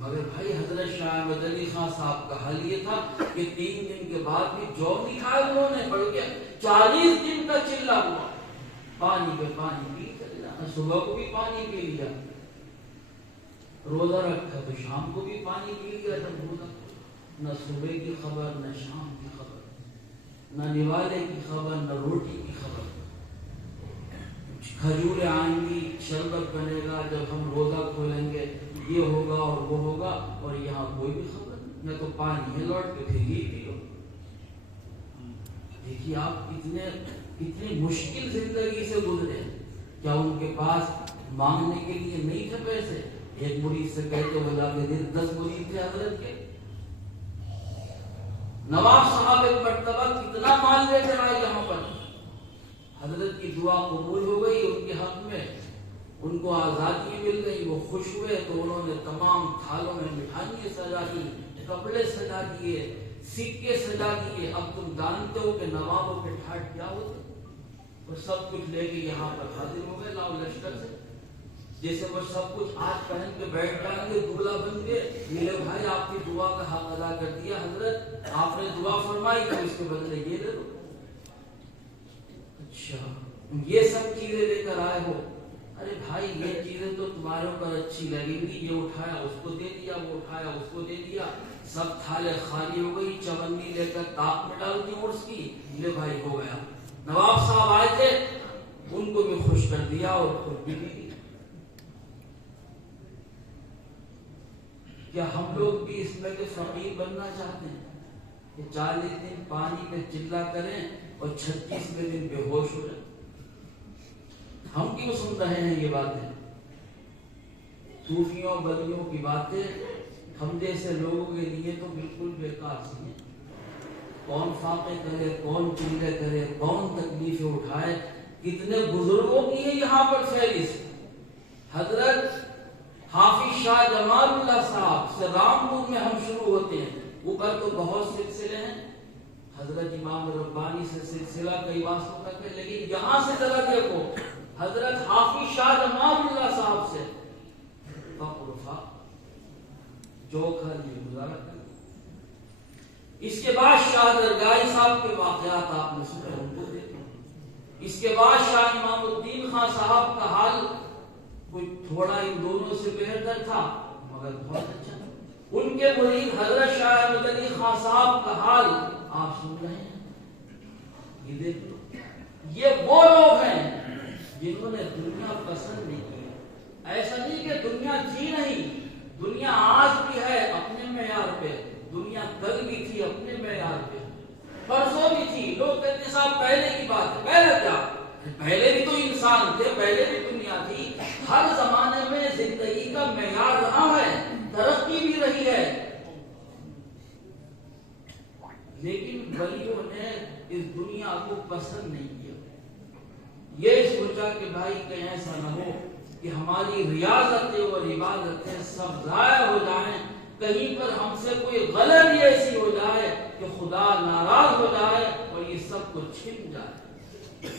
مگر بھائی حضرت شاہ احمد علی خان صاحب کا حال یہ تھا کہ 3 دن کے بعد بھی جو نہیں کھایا انہوں نے، بلکہ 40 دن کا چلا ہوا، پانی پہ پانی پی چلا، صبح کو بھی پانی پی لیا، روزہ رکھا تو شام کو بھی پانی پی لیا تھا روزہ، نہ صبح کی خبر، نہ شام کی خبر، نہ نوالے کی خبر، نہ روٹی کی خبر۔ کھجوریں آئیں گی، شربت بنے گا، جب ہم روزہ کھولیں گے یہ ہوگا اور وہ ہوگا، اور یہاں کوئی بھی خبر نہیں، نہ تو پانی ہے لوٹ کے پھر یہ پی لو۔ دیکھیے آپ کتنے مشکل زندگی سے گزرے، کیا ان کے پاس مانگنے کے لیے نہیں تھے پیسے؟ ایک مرید سے کہتے ہو جا کے 10 مرید تھے حضرت کے۔ نواب صاحب ایک مرتبہ کتنا مال لے کر آئے یہاں پر، حضرت کی دعا قبول ہو گئی ان کے حق میں، ان کو آزادی مل گئی، وہ خوش ہوئے تو انہوں نے تمام تھالوں میں مٹھائیاں سجا دی، کپڑے سجا دیے، سکے سجا دیے۔ اب تم جانتے ہو کہ نوابوں کے ٹھاٹ کیا ہوتے، وہ سب کچھ لے کے یہاں پر حاضر ہو گئے لاؤ لشکر سے، جیسے وہ سب کچھ آج پہن کے بیٹھ جائیں گے، دبلا بن کے، میرے بھائی آپ کی دعا کا حق ادا کر دیا حضرت، آپ نے دعا فرمائی تو اس کے بدلے یہ دے دو۔ اچھا یہ سب چیزیں لے کر آئے ہو، ارے بھائی یہ چیزیں تو تمہارے اوپر اچھی لگیں گی، یہ اٹھایا اس کو دے دیا، وہ اٹھایا اس کو دے دیا، سب تھالے خالی ہو گئی، چونی لے کر تاپ میں ڈال دی عرس کی، لے بھائی ہو گیا۔ نواب صاحب آئے تھے، ان کو بھی خوش کر دیا اور خود بھی دی۔ کیا ہم لوگ بھی اس میں کے فقیر بننا چاہتے ہیں کہ 40 دن پانی پہ چلا کریں اور 36ویں دن بے ہوش ہو جائیں؟ ہم کیوں سن رہے ہیں یہ باتیں؟ صوفیوں ولیوں کی باتیں ہم جیسے لوگوں کے لیے تو بالکل بیکار سی ہیں۔ کون فاقے کرے، کون چلے کرے، کون تکلیفیں اٹھائے، کتنے بزرگوں کی ہے یہاں پر فہرست۔ حضرت حافظ شاہ جمال اللہ صاحب سے رامپور میں ہم شروع ہوتے ہیں، اوپر تو بہت سلسلے ہیں، حضرت امام ربانی سے سلسلہ کئی واسطوں تک ہے، لیکن یہاں سے ذرا دیکھو حضرت حافظ شاہ جمال اللہ صاحب سے جو خالی گزارا کر۔ اس کے بعد شاہ درگاہی صاحب کے واقعات آپ نے سنے، ان کو دیکھیں۔ اس کے بعد شاہ امام الدین خان صاحب کا حال کوئی تھوڑا ان دونوں سے بہتر تھا مگر بہت اچھا تھا۔ ان کے مرید حضرت شاہ احمد علی خان صاحب کا حال آپ سن رہے ہیں۔ یہ دیکھ لو، یہ وہ لوگ ہیں جنہوں نے دنیا پسند نہیں کی۔ ایسا نہیں کہ دنیا تھی نہیں، دنیا آج بھی ہے اپنے معیار پہ، دنیا کل بھی تھی اپنے معیار پہ، پرسوں بھی تھی۔ لوگ کہتے صاحب پہلے کی بات ہے، پہلے کیا؟ پہلے بھی تو انسان تھے، پہلے بھی دنیا تھی۔ ہر زمانے میں زندگی کا معیار رہا ہے، ترقی بھی رہی ہے، لیکن ولیوں نے اس دنیا کو پسند نہیں کیا۔ یہ سوچا کہ بھائی کہیں ایسا نہ ہو کہ ہماری ریاضتیں اور عبادتیں سب ضائع ہو جائیں، کہیں پر ہم سے کوئی غلطی ایسی ہو جائے کہ خدا ناراض ہو جائے اور یہ سب کچھ چھن جائے۔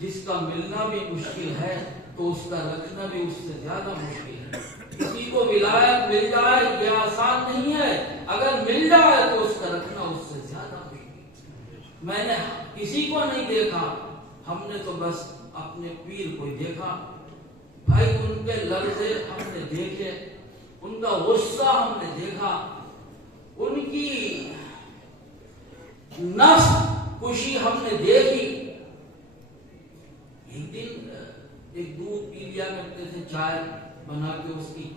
جس کا ملنا بھی مشکل ہے تو اس کا رکھنا بھی اس سے زیادہ مشکل ہے۔ کسی کو ولایت مل جائے یہ آسان نہیں ہے، اگر مل جائے تو اس کا رکھنا اس سے زیادہ مشکل ہے۔ میں نے کسی کو نہیں دیکھا، ہم نے تو بس اپنے پیر کو دیکھا۔ بھائی ان کے لرزے ہم نے دیکھے، ان کا غصہ ہم نے دیکھا، ان کی نفس کشی ہم نے دیکھی۔ ایک دن ایک دودھ پی لیا کرتے تھے، چائے بنا کے اس کی،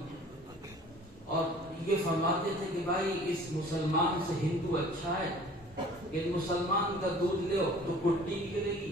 اور یہ فرماتے تھے کہ بھائی اس مسلمان سے ہندو اچھا ہے کہ مسلمان کا دودھ لو تو کٹی نکلے گی،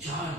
4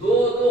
2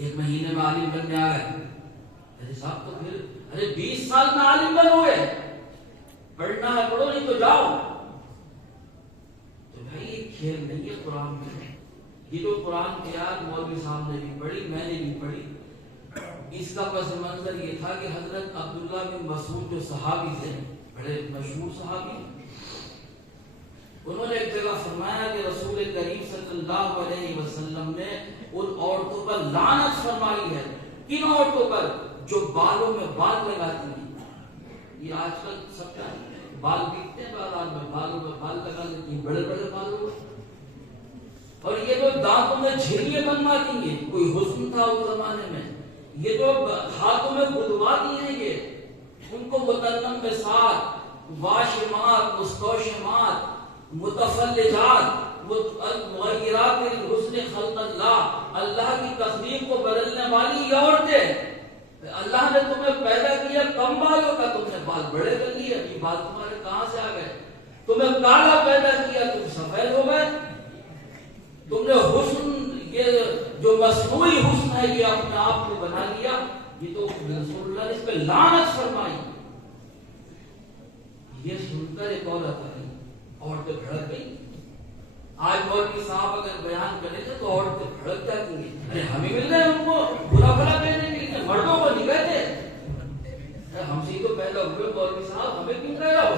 1 مہینے میں عالم بننے آ گئے. ارے صاحب تو پھر 20 سال میں عالم بنو گے. پڑھنا ہے پڑھو, نہیں تو جاؤ. تو بھائی یہ کھیل نہیں ہے قرآن میں. یہ جو قرآن کی آیات مولوی صاحب نے بھی پڑھی, میں نے بھی پڑھی, اس کا پس منظر یہ تھا کہ حضرت عبداللہ بن مسعود جو صحابی تھے, بڑے مشہور صحابی, انہوں نے ایک جگہ فرمایا کہ رسول کریم صلی اللہ علیہ وسلم نے ان عورتوں پر لعنت فرمائی ہے. کن عورتوں پر؟ جو بالوں میں بال لگاتی ہیں. یہ آج کل سب کا بال بکتے ہیں بازار میں, بالوں میں بال لگا لیتی ہیں, بڑے بڑے بالوں میں. اور یہ جو دانتوں میں جھریاں بنواتی ہیں, کوئی حسن تھا اس زمانے میں. یہ جو ہاتھوں میں گدواتی ہیں, یہ ان کو متنمسات, واشمات, مستوشمات, متفلجات, مغیرات الحسن خلق اللہ, اللہ کی تصدیق کو بدلنے والی یہ عورتیں. اللہ نے تمہیں پیدا کیا کم بالوں کا, تم نے بال بڑے کر لیے. یہ بال تمہارے کہاں سے آ گئے؟ تمہیں کالا پیدا کیا, تم سفید ہو گئے. تم نے حسن, یہ جو مصنوعی حسن ہے, یہ اپنے آپ کو بنا لیا. یہ تو رسول اللہ نے اس پہ لعنت فرمائی. یہ سن کر ایک عورت آئی, عورتیں بھڑک گئی. آج مولوی صاحب اگر بیان کرے تھے تو عورتیں بھڑک جاتی ہیں. ارے ہمیں مل رہے ہیں ان کو برا بھلا کہنے کے لیے, مردوں کو نہیں کہتے. ہم سے تو پہلے ہوئے مولوی صاحب, ہمیں کیوں کہہ رہا ہو؟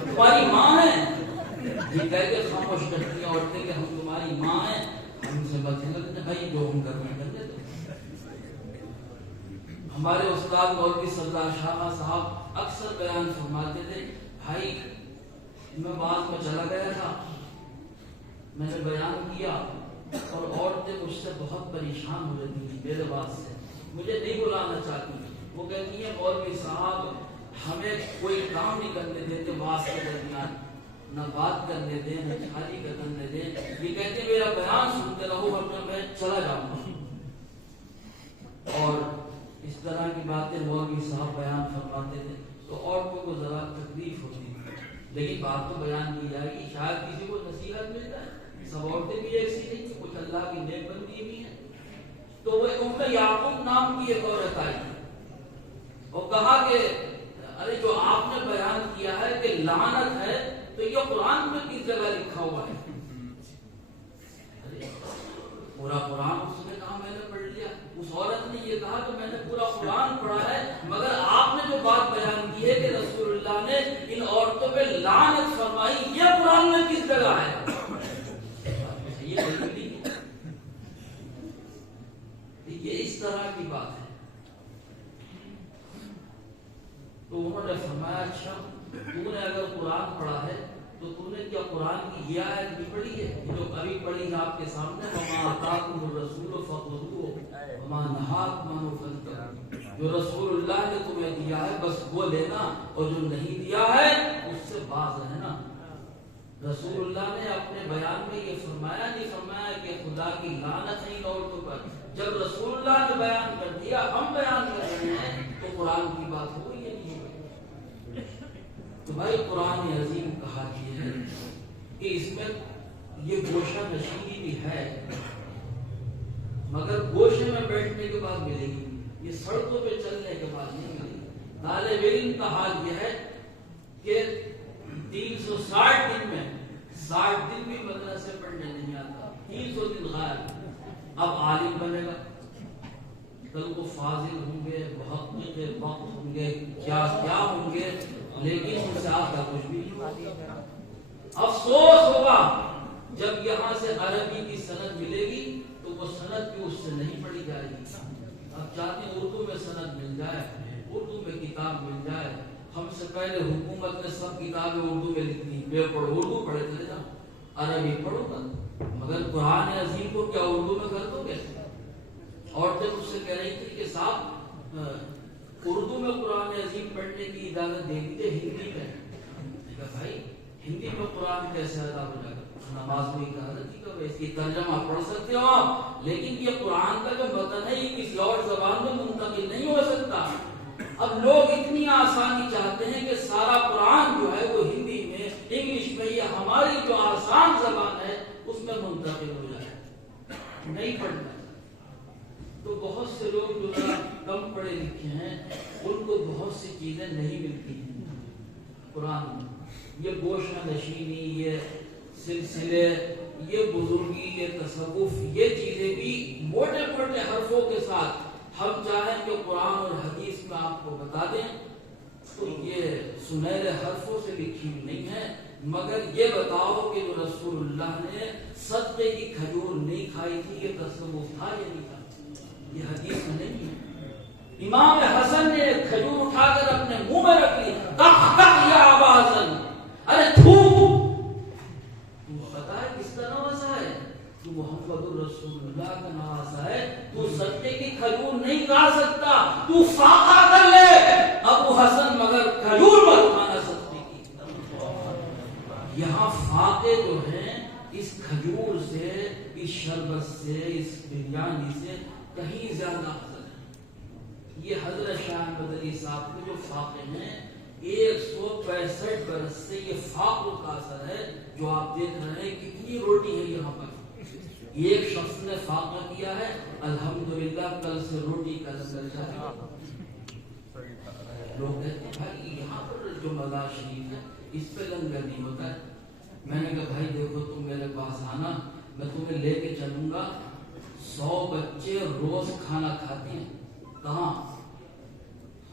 تمہاری ماں ہے. یہ کہہ کے خاموش کرتی ہیں عورتیں کہ ہم تمہاری ماں ہیں, ہم سے بات کرتے ہیں. بھائی جو ہم کر رہے ہیں کر دیتے. ہمارے استاد مولوی سردار شاہ صاحب اکثر بیان فرماتے تھے, بھائی میں بعد میں چلا گیا تھا, میں نے بیان کیا اور عورتیں مجھ سے بہت پریشان ہو رہی تھی میرے بات سے, مجھے نہیں بلانا چاہتی. وہ کہتی ہیں مولوی صاحب ہمیں کوئی کام نہیں کرنے دیتے واس کے درمیان, نہ بات کرنے دیں, نہ چھالی کرنے دیں. یہ کہتے ہیں میرا بیان سنتے رہو ورنہ میں چلا جاؤں گا. اور اس طرح کی باتیں مولوی صاحب بیان فرماتے تھے تو عورتوں کو ذرا تکلیف ہوتی تھی. لیکن بات تو بیان کی جائے گی, شاید کسی کو نصیحت مل جائے. سب عورتیں بھی ایسی نہیں, کچھ اللہ کی نیک بندی بھی ہیں. تو وہ ام یعقوب نام کی ایک عورت آئی اور کہا کہ ارے جو آپ نے بیان کیا ہے کہ لعنت ہے, تو یہ قرآن میں کس جگہ لکھا ہوا ہے؟ پورا قرآن اس نے کہا میں نے پڑھ لیا. اس عورت نے یہ کہا کہ میں نے پورا قرآن پڑھا ہے, مگر آپ نے جو بات بیان کی ہے کہ رسول اللہ نے ان عورتوں پہ لعنت فرمائی, یہ قرآن میں کس جگہ ہے؟ یہ اس طرح کی بات ہے. تو انہوں نے فرمایا اچھا تو نے اگر قرآن پڑھا ہے تو تو نے کیا قرآن کی یہ آیت بھی پڑھی ہے جو ابھی پڑھی ہے آپ کے سامنے, وما آتاکم الرسول فخذوہ وما نہاکم عنہ فانتہوا. جو رسول اللہ نے تمہیں دیا ہے بس وہ لینا, اور جو نہیں دیا ہے اس سے باز رہنا. رسول اللہ نے اپنے بیان میں یہ فرمایا نہیں فرمایا کہ خدا کی لعنت ہے ان عورتوں پر. جب رسول اللہ نے بیان کر دیا, ہم بیان کر رہے ہیں, تو قرآن کی بات ہو گئی یا نہیں ہو گئی؟ تو بھائی قرآن عظیم کہا یہ ہے کہ اس میں یہ گوشہ نشینی بھی ہے, مگر گوشے میں بیٹھنے کے بعد ملے گی, یہ سڑکوں پہ چلنے کے بعد نہیں ملے گی. طالب علم کا حال یہ ہے کہ 360 دن میں 60 دن بھی مدرسے پڑھنے نہیں آتا, 300 دن غائب. اب عالم بنے گا, کل کو فاضل ہوں گے, محقق وقت ہوں گے, کیا کیا ہوں گے, لیکن ان سے آپ کا کچھ بھی نہیں ہوگا. افسوس ہوگا جب یہاں سے عربی کی سند ملے گی تو وہ سند بھی اس سے نہیں پڑھی جائے گی. آپ چاہتے ہیں اردو میں سند مل جائے, اردو میں کتاب مل جائے. ہم سے پہلے حکومت نے سب کتابیں اردو میں لکھ دی, بے پڑھ اردو پڑھے تھے نا, عربی پڑھو گا, مگر قرآن عظیم کو کیا اردو میں کر دو گے؟ عورتیں مجھ سے کہہ رہی تھی کہ صاحب اردو میں قرآن عظیم پڑھنے کی اجازت دے دیتے ہندی میں. بھائی ہندی میں قرآن کیسے ادا ہو جائے گا؟ نماز میں اجازت ہی کرو, اس کی ترجمہ پڑھ سکتے ہو آپ, لیکن یہ قرآن کا جو متن ہے یہ کسی اور زبان میں منتقل نہیں ہو سکتا. اب لوگ اتنی آسانی چاہتے ہیں کہ سارا قرآن جو ہے وہ ہندی میں, انگلش میں, یہ ہماری جو آسان زبان ہے اس میں منتقل ہو جائے. نہیں پڑھنا. تو بہت سے لوگ جو کم پڑھے لکھے ہیں ان کو بہت سی چیزیں نہیں ملتی ہیں قرآن میں. یہ گوشہ نشینی، یہ سلسلے، یہ بزرگی، یہ تصوف، یہ چیزیں بھی موٹے موٹے حرفوں کے ساتھ ہم چاہیں کہ قرآن اور حدیث میں آپ کو بتا دیں تو یہ سنہرے حرفوں سے لکھی نہیں ہے. مگر یہ بتاؤ کہ جو رسول اللہ نے صدقے کی کھجور نہیں کھائی تھی، یہ تصوف تھا یا نہیں تھا؟ یہ حدیث میں نہیں ہے. امام حسن نے کھجور اٹھا کر اپنے منہ میں رکھ لی. یا ابا حسن، ارے تھوک، تو پتا ہے کس کا نواسا ہے؟ تو محمد رسول اللہ کا نواسا ہے. تو صدقے کی کھجور نہیں کھا سکتا، تو فاقہ کر لے ابو حسن، مگر کھجور مت کھانا صدقے کی. یہاں فاقے جو ہیں اس کھجور سے، اس شربت سے، اس بریانی سے کہیں زیادہ افضل ہے. یہ حضرت شاہ مدنی صاحب کے جو فاقے ہیں 165 برس سے یہ فاقوں کا اثر ہے. جو آپ دیکھ رہے ہیں کتنی روٹی ہے یہاں پر. ایک شخص نے فاقہ کیا ہے، الحمدللہ کل سے روٹی کا لنگر جاری. لوگ کہتے ہیں بھائی یہاں پر جو مزار شریف ہے اس پہ لنگر نہیں ہوتا ہے. میں نے کہا بھائی دیکھو تم میرے پاس آنا، میں تمہیں لے کے چلوں گا. 100 بچے روز کھانا کھاتے ہیں. کہاں؟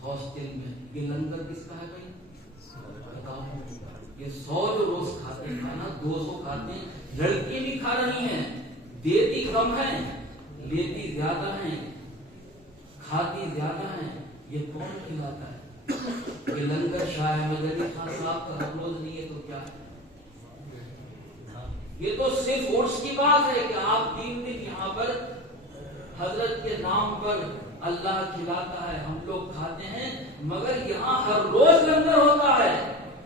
ہاسٹل میں. یہ لنگر کس کا ہے بھائی بتاؤ؟ یہ 100 جو روز کھاتے ہیں کھانا، 200 کھاتے ہیں. لڑکی بھی کھا رہی ہیں، دیتی کم ہے لیتی زیادہ ہیں، کھاتی زیادہ ہیں. یہ کون کھلاتا ہے؟ یہ لنگر شاہ مدنی خان صاحب کا ہر روز نہیں ہے تو کیا ہے؟ یہ تو صرف عرس کی بات ہے کہ آپ 3 دن یہاں پر حضرت کے نام پر اللہ کھلاتا ہے، ہم لوگ کھاتے ہیں. مگر یہاں ہر روز لنگر ہوتا ہے.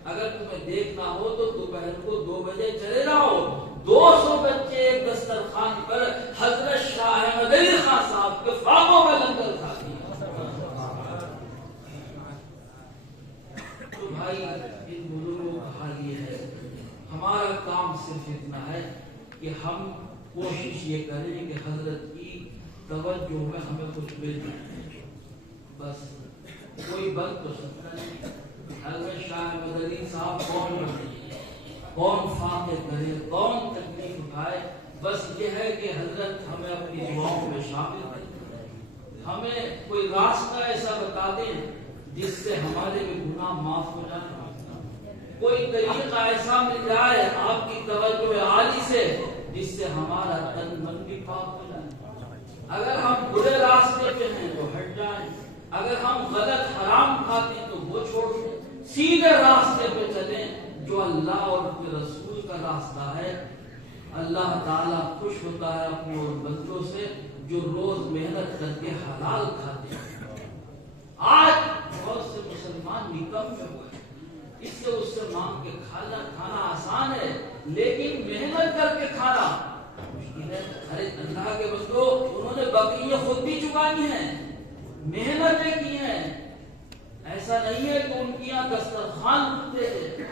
اگر تمہیں دیکھنا ہو تو دوپہر کو 2 بجے چلے جاؤ. 200 بچے ایک دسترخوان پر حضرت شاہ مدنی خان صاحب کے فاقوں میں لنگر کھاتے ہیں. تو بھائی ان بزرگوں کا حال یہ ہے. ہمارا کام صرف اتنا ہے کہ ہم کوشش یہ کریں کہ حضرت کی توجہ میں ہمیں کچھ مل جائے. بس کوئی بند تو سکتا نہیں. حضرت شاہ مدنی صاحب کون بنے، کون فاقے کرے، کون تکلیف اٹھائے. بس یہ ہے کہ حضرت ہمیں اپنی دعاؤں میں شامل کریں. ہمیں کوئی راستہ ایسا بتا دیں جس سے ہمارے بھی گناہ معاف ہو جائیں. کوئی طریقہ ایسا مل جائے آپ کی توجہ عالی سے جس سے ہمارا تن من بھی پاک ہو جائے. اگر ہم برے راستے پہ ہیں تو ہٹ جائیں، اگر ہم غلط حرام کھاتے ہیں تو وہ چھوڑ دیں. سیدھے راستے پہ چلیں جو اللہ اور اس کے رسول کا راستہ ہے. اللہ تعالیٰ خوش ہوتا ہے اپنے اور بندوں سے جو روز محنت کر کے حلال کھاتے ہیں. آج بہت سے مسلمان نکم میں ہوئے، اس سے اس سے مانگ کے کھانا آسان ہے، لیکن محنت کر کے کھانا مشکل ہے. ارے اللہ کے بندو، انہوں نے بکریاں خود بھی چکانی ہیں، محنتیں کی ہیں. ایسا نہیں ہے کہ ان کی یہاں دسترخوان اٹھتے تھے،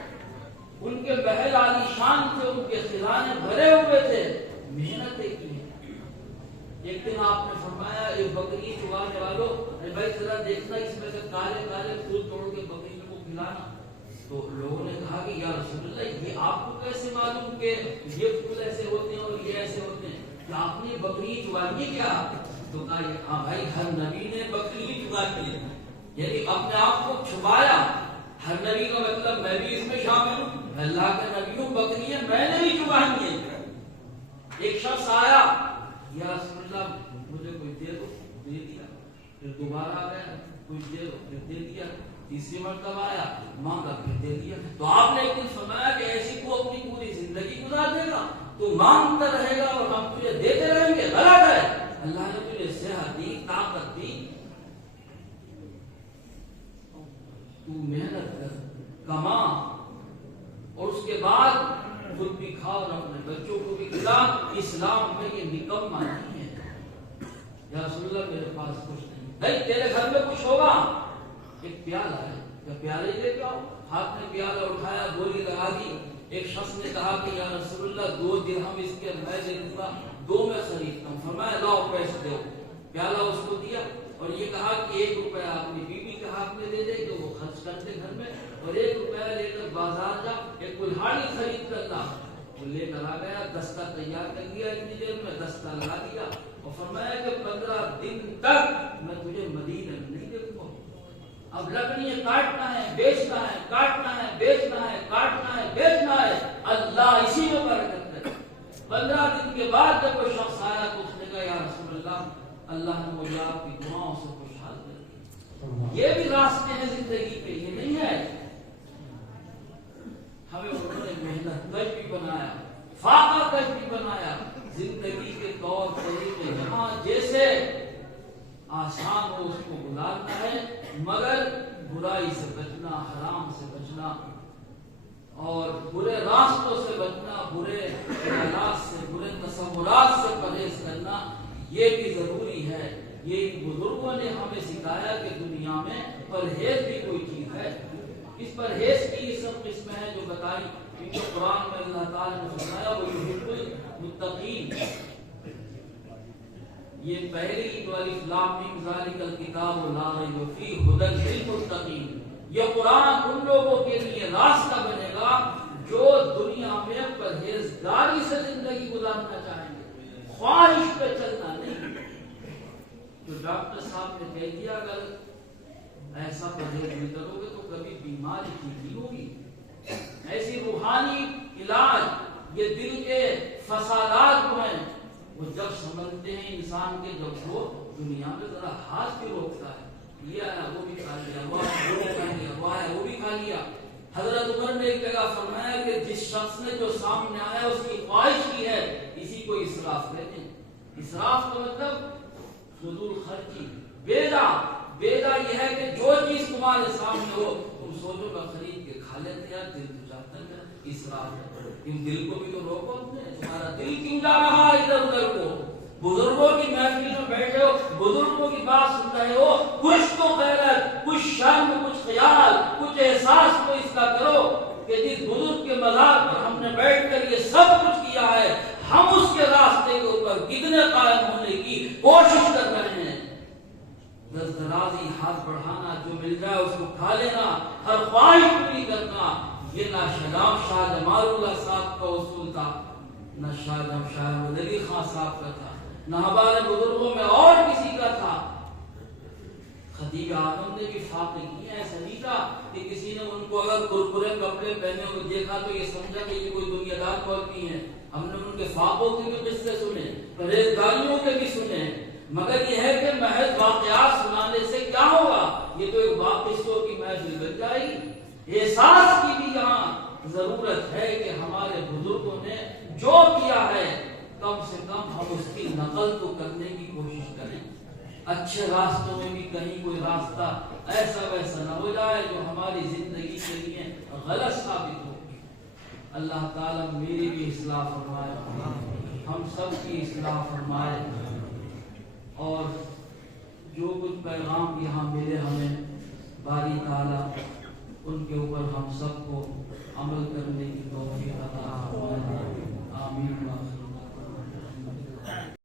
ان کے محل عالی شان تھے، ان کے خزانے بھرے ہوئے تھے، محنتیں کی ہیں. ایک دن آپ نے فرمایا ایک بکری چگانے والوں، ارے بھائی ذرا دیکھنا اس میں سے کالے کالے پھول توڑ کے بکری کو کھلانا. تو لوگوں نے کہا کہ یا رسول اللہ یہ آپ کو کیسے معلوم کہ یہ پھول ایسے ہوتے ہیں اور یہ ایسے ہوتے ہیں، کہ آپ نے بکری چگانی کیا؟ تو کہا ہاں بھائی ہر نبی نے بکری چگانی ہے، یعنی اپنے آپ کو چھپایا. ہر نبی کا مطلب میں بھی اس میں شامل ہوں، اللہ کے نبیوں بکری ہے میں نے بھی چگانی ہے. ایک شخص آیا، یا رسول اللہ مجھے کوئی دے دو، دے دیا. پھر دوبارہ آ گیا، کچھ دے دو، پھر دے دیا. تیسری مرتبہ آیا، مانگا، پھر دے دیا. تو آپ نے ایک دن فرمایا کہ ایسی تو اپنی پوری زندگی گزار دے گا، تو مانگتا رہے گا اور ہم تجھے دیتے رہیں گے. غلط ہے. اللہ نے تجھے صحت دی، طاقت دی، تو محنت کر، کما، اور اس کے بعد خود بھی کھا اور اپنے بچوں کو بھی کھلا. اسلام میں یہ نکما نہیں ہے. یا رسول اللہ میرے پاس کچھ نہیں. بھائی تیرے گھر میں کچھ ہوگا، ایک پیالہ ہے، یا پیالے لے کے آؤ. ہاتھ میں پیالہ اٹھایا، بولی لگا دی. ایک شخص نے کہا کہ یا رسول اللہ 2 درہم اس کے میں دے دوں گا، 2 میں خریدتا ہوں. فرمایا لاؤ پیسے دو. پیالہ اس کو دیا اور یہ کہا کہ 1 روپیہ اپنی بیوی کے ہاتھ میں دے دے کہ وہ خرچ کر دے گھر میں، اور 1 روپیہ لے کر بازار جا ایک کلہاڑی خرید کر لا۔ وہ لے کر آ گیا، دستہ تیار کر دیا، اتنی دیر میں دستہ لگا دیا اور فرمایا کہ 15 دن تک میں تجھے مدینے میں نہیں دیکھوں گا۔ اب لکڑیاں کاٹنا ہے، بیچنا ہے، کاٹنا ہے، بیچنا ہے، کاٹنا ہے، بیچنا ہے، اللہ اسی میں برکت ہے۔ 15 دن کے بعد جب کوئی شخص آیا تو اس نے کہا یا رسول اللہ نے مجھے آپ کی دعاؤں سے خوشحال کر دیا۔ یہ بھی راستے ہیں زندگی کے، یہ نہیں ہے۔ ہمیں انہوں نے محنت کش بھی بنایا، فاقہ کش بھی بنایا، زندگی کے طور طریقے جہاں جیسے آسان ہو اس کو گزارنا ہے، مگر برائی سے بچنا، حرام سے بچنا اور برے راستوں سے بچنا، برے خیالات سے، برے تصورات سے پرہیز کرنا، یہ بھی ضروری ہے۔ یہ بزرگوں نے ہمیں سکھایا کہ دنیا میں پرہیز بھی کوئی چیز ہے۔ اس پرہیز کی یہ سب قسمیں ہیں جو بتائی، کیونکہ قرآن میں اللہ تعالیٰ نے فرمایا وہ یحب المتقین۔ یہ پہلی الف لام میم ذالک الکتاب لا ریب فیہ ھدی للمتقین، یہ قرآن ان لوگوں کے لیے راستہ بنے گا جو دنیا میں پرہیزگاری سے زندگی گزارنا چاہیں گے، خواہش پہ چلنا نہیں۔ جو ڈاکٹر صاحب نے کہہ دیا اگر ایسا پرہیز نہیں کرو گے تو کبھی بیماری ٹھیک نہیں ہوگی، ایسی روحانی علاج یہ دل کے فسادات جو ہیں وہ جب سمجھتے ہیں انسان کے، جب وہ دنیا میں ذرا ہاتھ بھی روکتا ہے، یہ آیا وہ بھی کھا لیا، وہ بھی کھا لیا، وہ آیا وہ بھی کھا لیا۔ حضرت عمر نے ایک جگہ فرمایا کہ جس شخص نے جو سامنے آیا اس کی خواہش کی ہے، اسی کو اسراف کہتے ہیں۔ اسراف کا مطلب فضول خرچی، بیدا یہ ہے کہ جو چیز تمہارے سامنے ہو تم سوچو میں خرید کے کھا لیتے ہیں، دل تو چاہتا ہے اسراف ہے۔ ان دل کو بھی تو روکو اپنے، تمہارا دل کیوں جا رہا ہے ادھر ادھر کو؟ بزرگوں کی محفل میں بیٹھے ہو، بزرگوں کی بات سن رہے ہو، کچھ تو غیرت، کچھ شرم، کچھ خیال، کچھ احساس تو اس کا کرو کہ جس بزرگ کے مزار پر ہم نے بیٹھ کر یہ سب کچھ کیا ہے، ہم اس کے راستے کے اوپر کتنے قائم ہونے کی کوشش کر رہے ہیں۔ دراز ہاتھ بڑھانا، جو مل جائے اس کو کھا لینا، ہر خواہش پوری کرنا، یہ نہ شاہ جمال اللہ صاحب کا اصول تھا، نہ شاہ علی خان صاحب کا تھا، نہ ہمارے بزرگوں میں اور کسی کا تھا۔ خطیب اعظم نے بھی فاقے کیے ہیں، ایسا نہیں تھا کہ کسی نے ان کو اگر کرکرے کپڑے پہنے ہوئے دیکھا تو یہ سمجھا کہ یہ کوئی دنیا دار قومی ہے۔ ہم نے ان کے فاقوں کے بھی قصے سنے، پرہیزگاریوں کے بھی سنے، مگر یہ ہے کہ محض واقعات سنانے سے کیا ہوگا؟ یہ تو ایک قصوں کی محفل بن جائے گی۔ احساس کی بھی یہاں ضرورت ہے کہ ہمارے بزرگوں نے جو کیا ہے کم سے کم ہم اس کی نقل تو کرنے کی کوشش کریں۔ اچھے راستوں میں بھی کہیں کوئی راستہ ایسا ویسا نہ ہو جائے جو ہماری زندگی کے لیے غلط ثابت ہو۔ اللہ تعالیٰ میری بھی اصلاح فرمائے، ہم سب کی اصلاح فرمائے، اور جو کچھ پیغام یہاں ملے ہمیں باری تعالیٰ ان کے اوپر ہم سب کو عمل کرنے کی توفیق عطا فرمائے۔ آمین۔